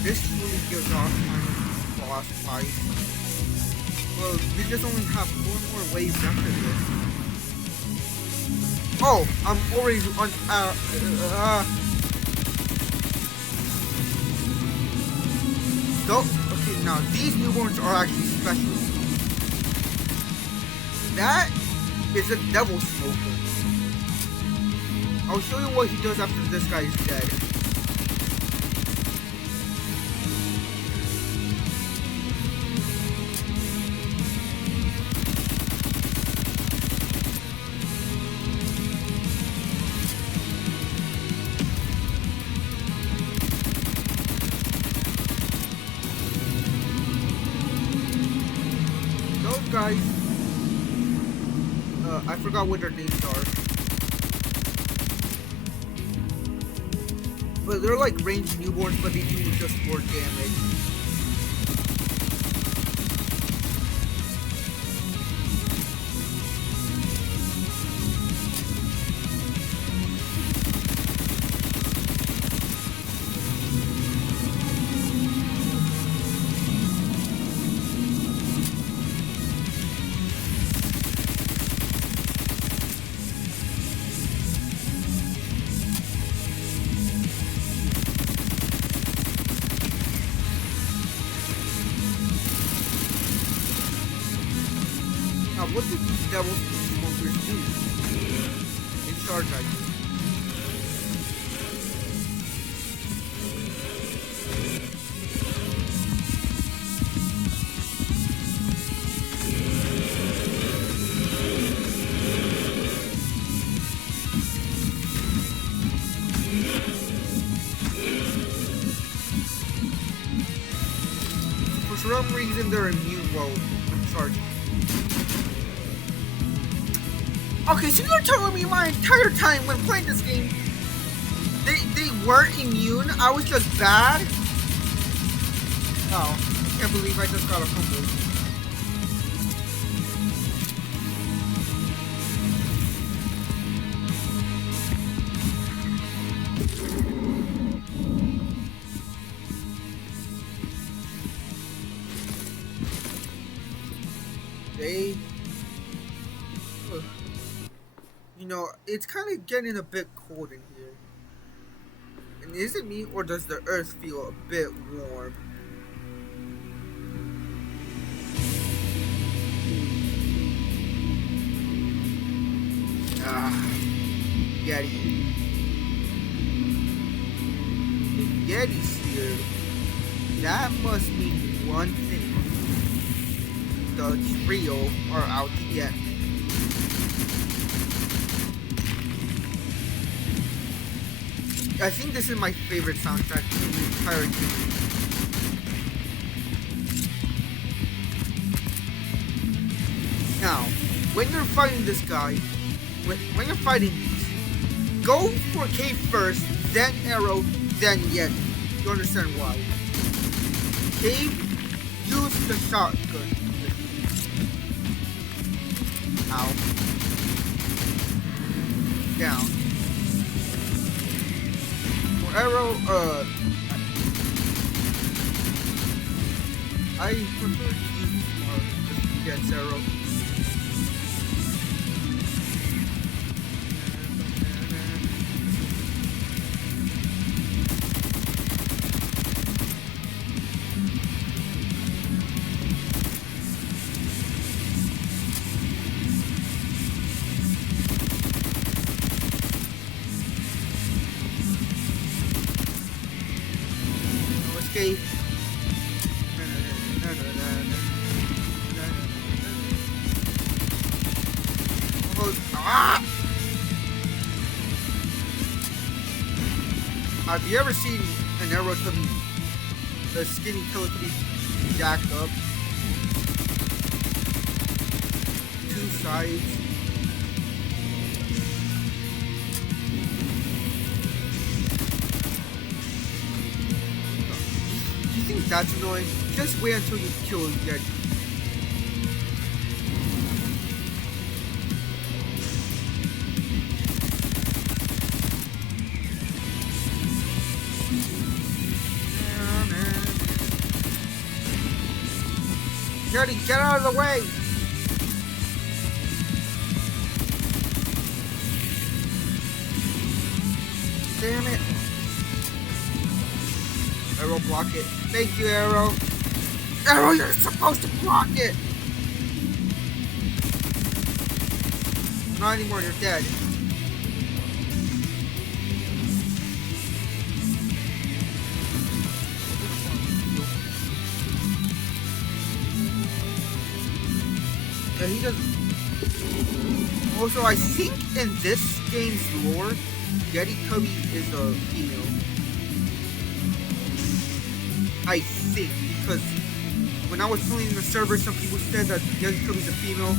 This really gives off kind of boss fight. Well, we just only have 4 more waves after this. Oh, I'm already on. So, okay, now these newborns are actually special. That is a devil smoker. I'll show you what he does after this guy is dead. Guys, I forgot what their names are, but they're like ranged newborns, but they do just more damage. What did these devils smokers do? In charge, I do. some reason they're immune while I'm charging. Okay, so you're telling me my entire time when playing this game, they weren't immune? I was just bad? Oh, I can't believe I just got a fumble. You know, it's kind of getting a bit cold in here. And is it me, or does the earth feel a bit warm? Yeti. If Yeti's here, that must mean one thing. The trio are out to get me. I think this is my favorite soundtrack in the entire game. Now, when you're fighting this guy, when you're fighting these, go for cave first, then arrow, then Yeti. You understand why? Cave, use the shotgun. Ow. Down. Arrow, I prefer to use against arrow. Okay. Have you ever seen an arrow Tubby, the skinny Teletubby jacked up? Two sides. You think that's annoying? Just wait until you kill Yeti. Yeti, get out of the way! Damn it! Arrow, block it. Thank you, Arrow. Arrow, you're supposed to block it! Not anymore, you're dead. Yeah, he does. Also, I think in this game's lore, Yeti Tubby is a female. I think, because when I was playing the server, some people said that Yeti Tubby's a female.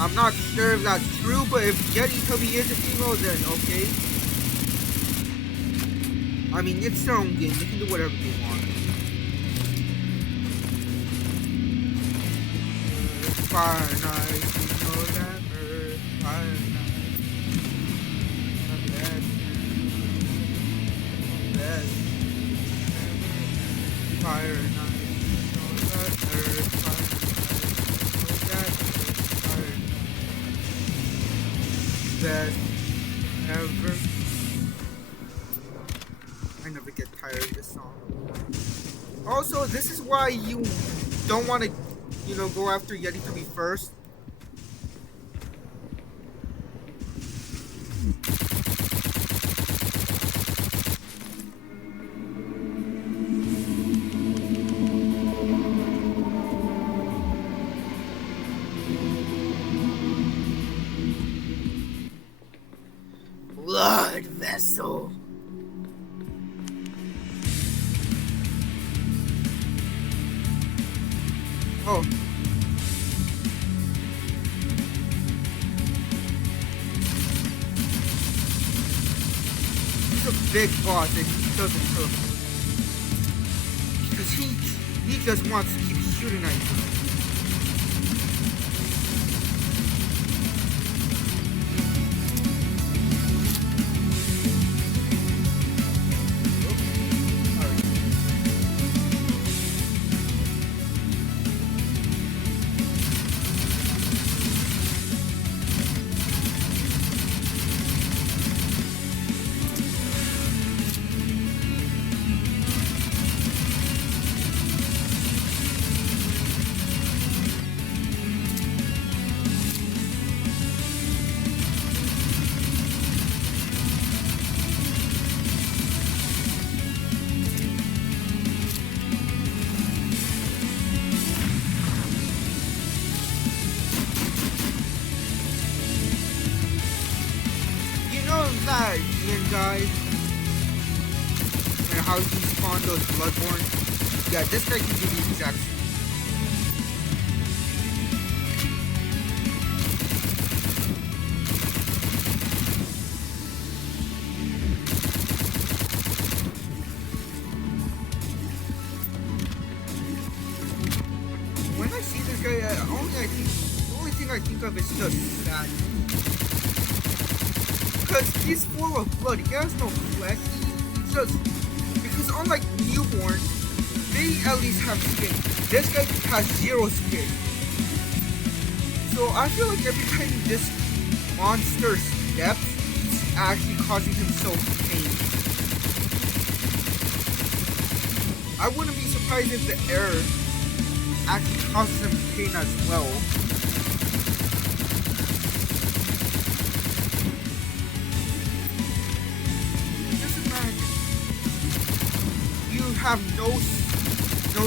I'm not sure if that's true, but if Yeti Tubby is a female, then okay. I mean, it's their own game. They can do whatever they want. Fire night, you know that earth, fire night. Fire night, you know that earth, fire night, you know that earth, fire night. Best ever. I never get tired of this song. Also, this is why you don't want to, you know, go after Yeti Tubby first. Bloodvessel. Oh. He's a big boss and he doesn't cook. Because he just wants to keep shooting at you. That Gian guy and how he spawned those Bloodborn. Yeah, this guy can give you exact. When I see this guy, the only thing I think of is just that. Because he's full of blood, he has no flesh, he's just, because unlike newborn, they at least have skin. This guy has zero skin. So I feel like every time this monster steps, he's actually causing himself pain. I wouldn't be surprised if the air actually causes him pain as well. Have no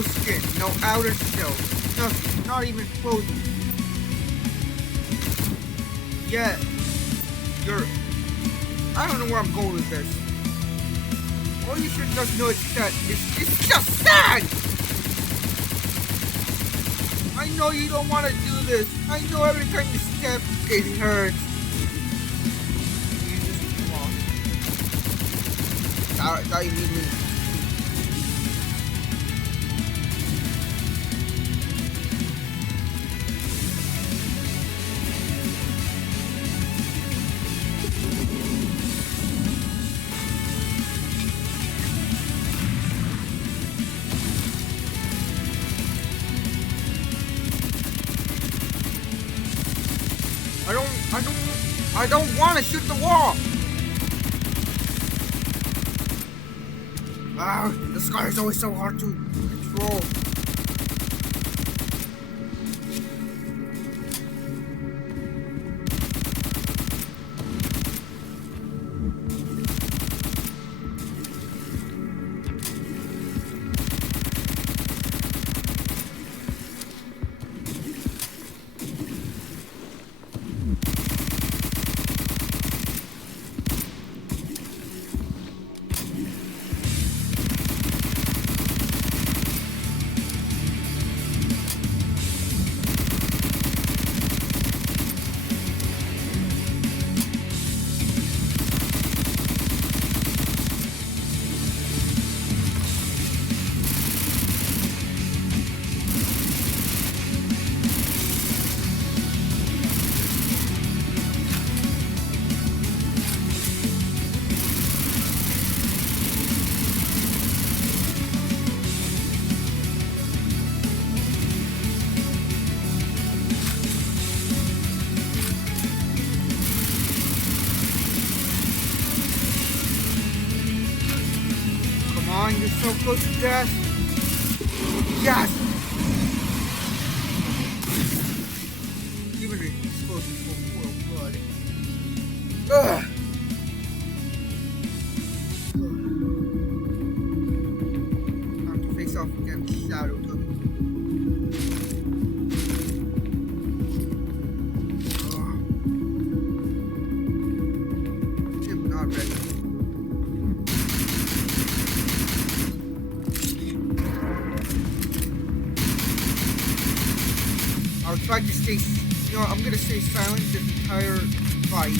skin, no outer shell, nothing, not even clothing. Yet, I don't know where I'm going with this. All you should just know is that it's just sad! I know you don't want to do this. I know every time you step, it hurts. Jesus, come on. Die immediately. I don't want to shoot the wall! Ah, the sky is always so hard to control. You're so close to death. Yes! Even an explosion will boil blood. Ugh! Time to face off against Shadow Tubby. I'm not ready. have to stay. I'm gonna stay silent this entire fight.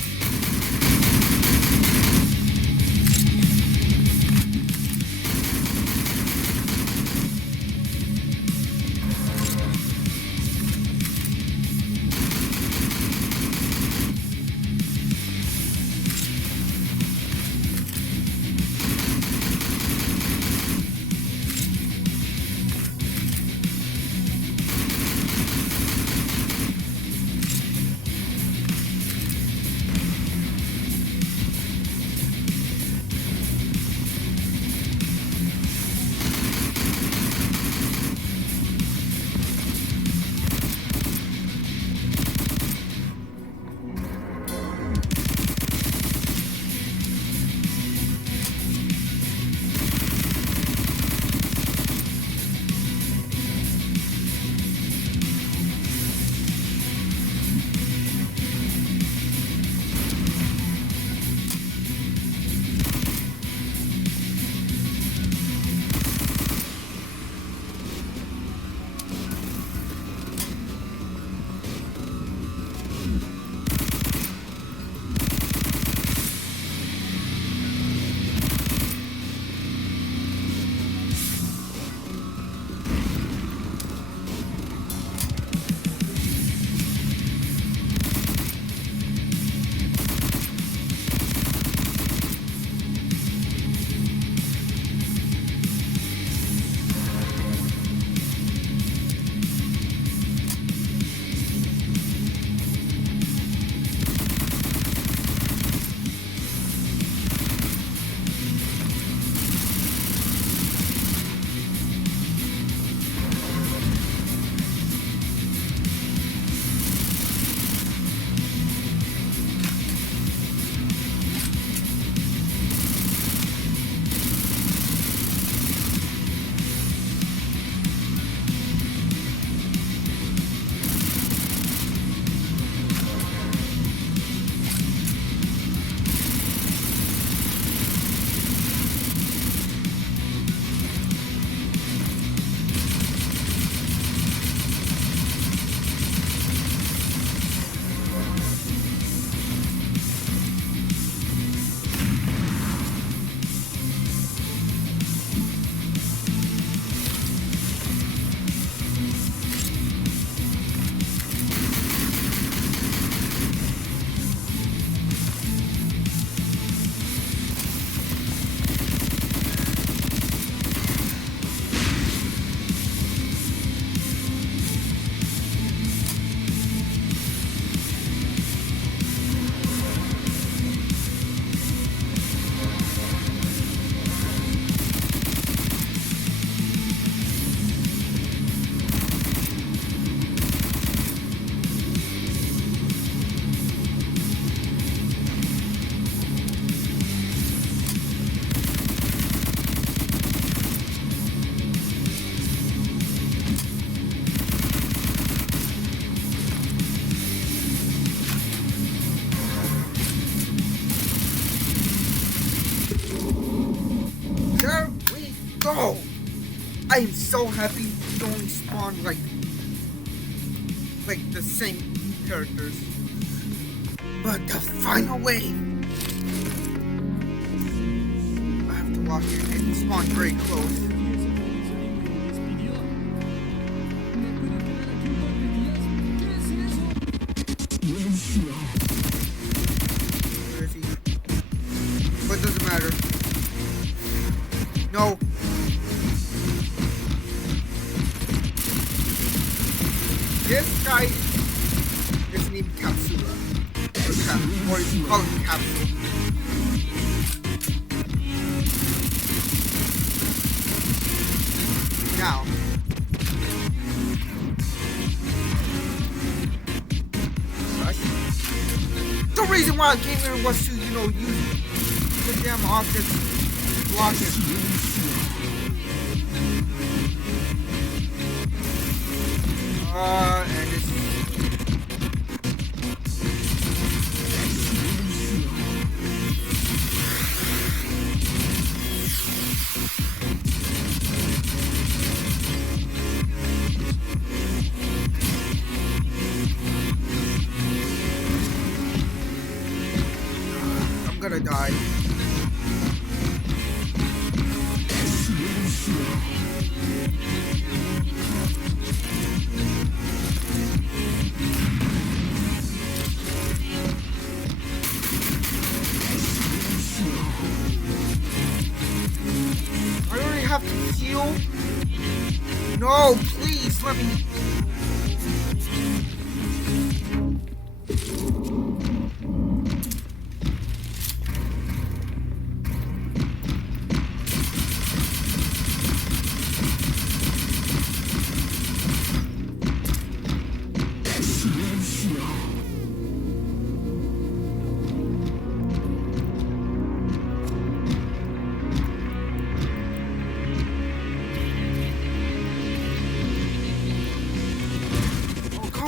go! I am so happy we only spawn like the same characters. But the final wave! I have to walk in and spawn very close. Where is he? But it doesn't matter. No. This guy is named Capsula. Or you call him Capsula. Now. The reason why I came here was to, use the damn objects to block it. And it's... gonna die. I already have to heal. No, please let me.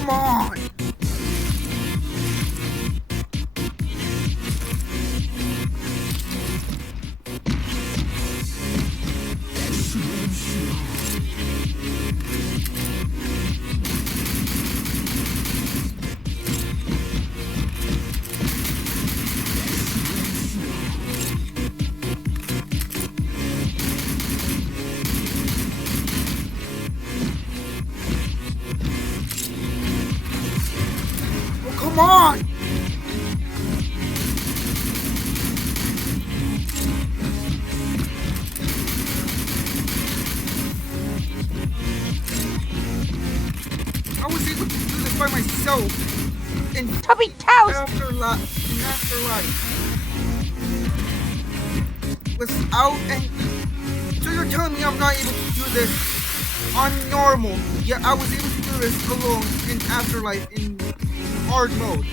Come on! Come on! I was able to do this by myself in Tubby cows! afterlife. Without any. So you're telling me I'm not able to do this on normal, yet I was able to do this alone in afterlife in hard mode.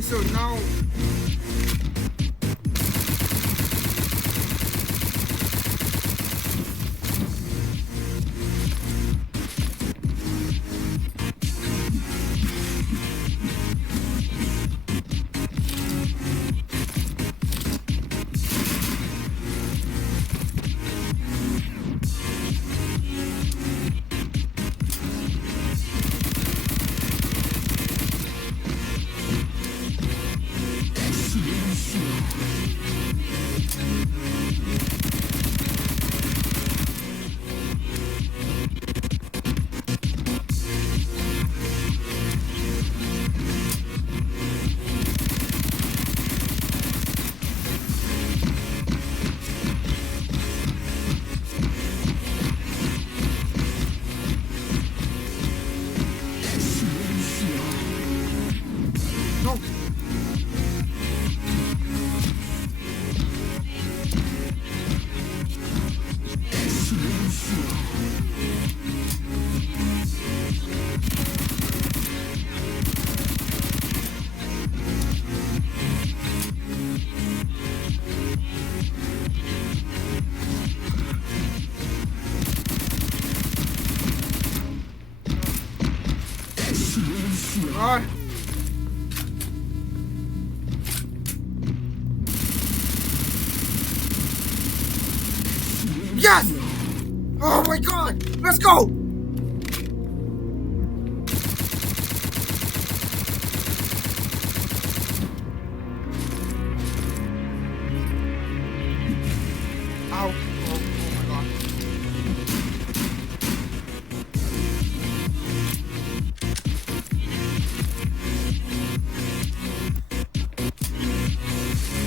So now God. Yes! Oh my God! Let's go! Ow. Oh my God.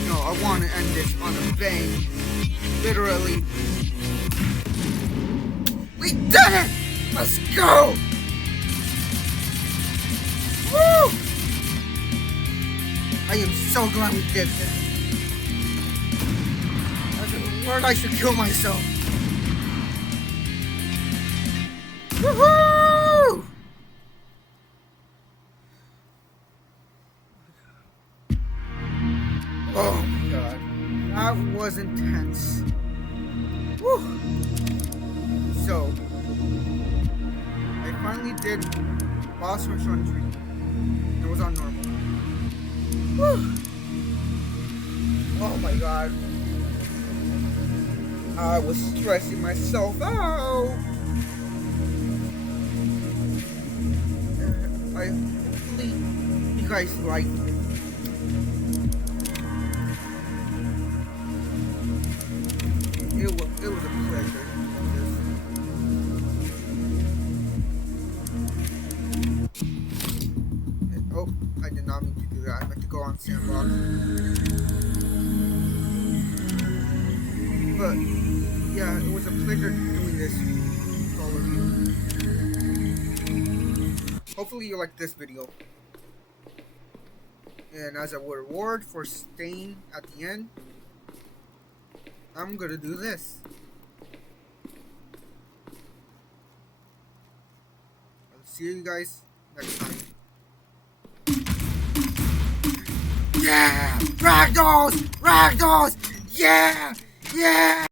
No, I want to end this on a bang. Literally. We did it! Let's go! Woo! I am so glad we did this. As a word, I should kill myself. Woohoo! Oh my god. That was intense. Woo! So, I finally did boss rush on tree. It was on normal. Whew. Oh my god. I was stressing myself out. Hopefully you guys liked it. It was a pleasure. Oh, I did not mean to do that. I meant to go on sandbox. But yeah, it was a pleasure doing this with all of you. Hopefully you like this video. And as a reward for staying at the end, I'm gonna do this. I'll see you guys next time. Yeah! Ragdolls! Ragdolls! Yeah! Yeah!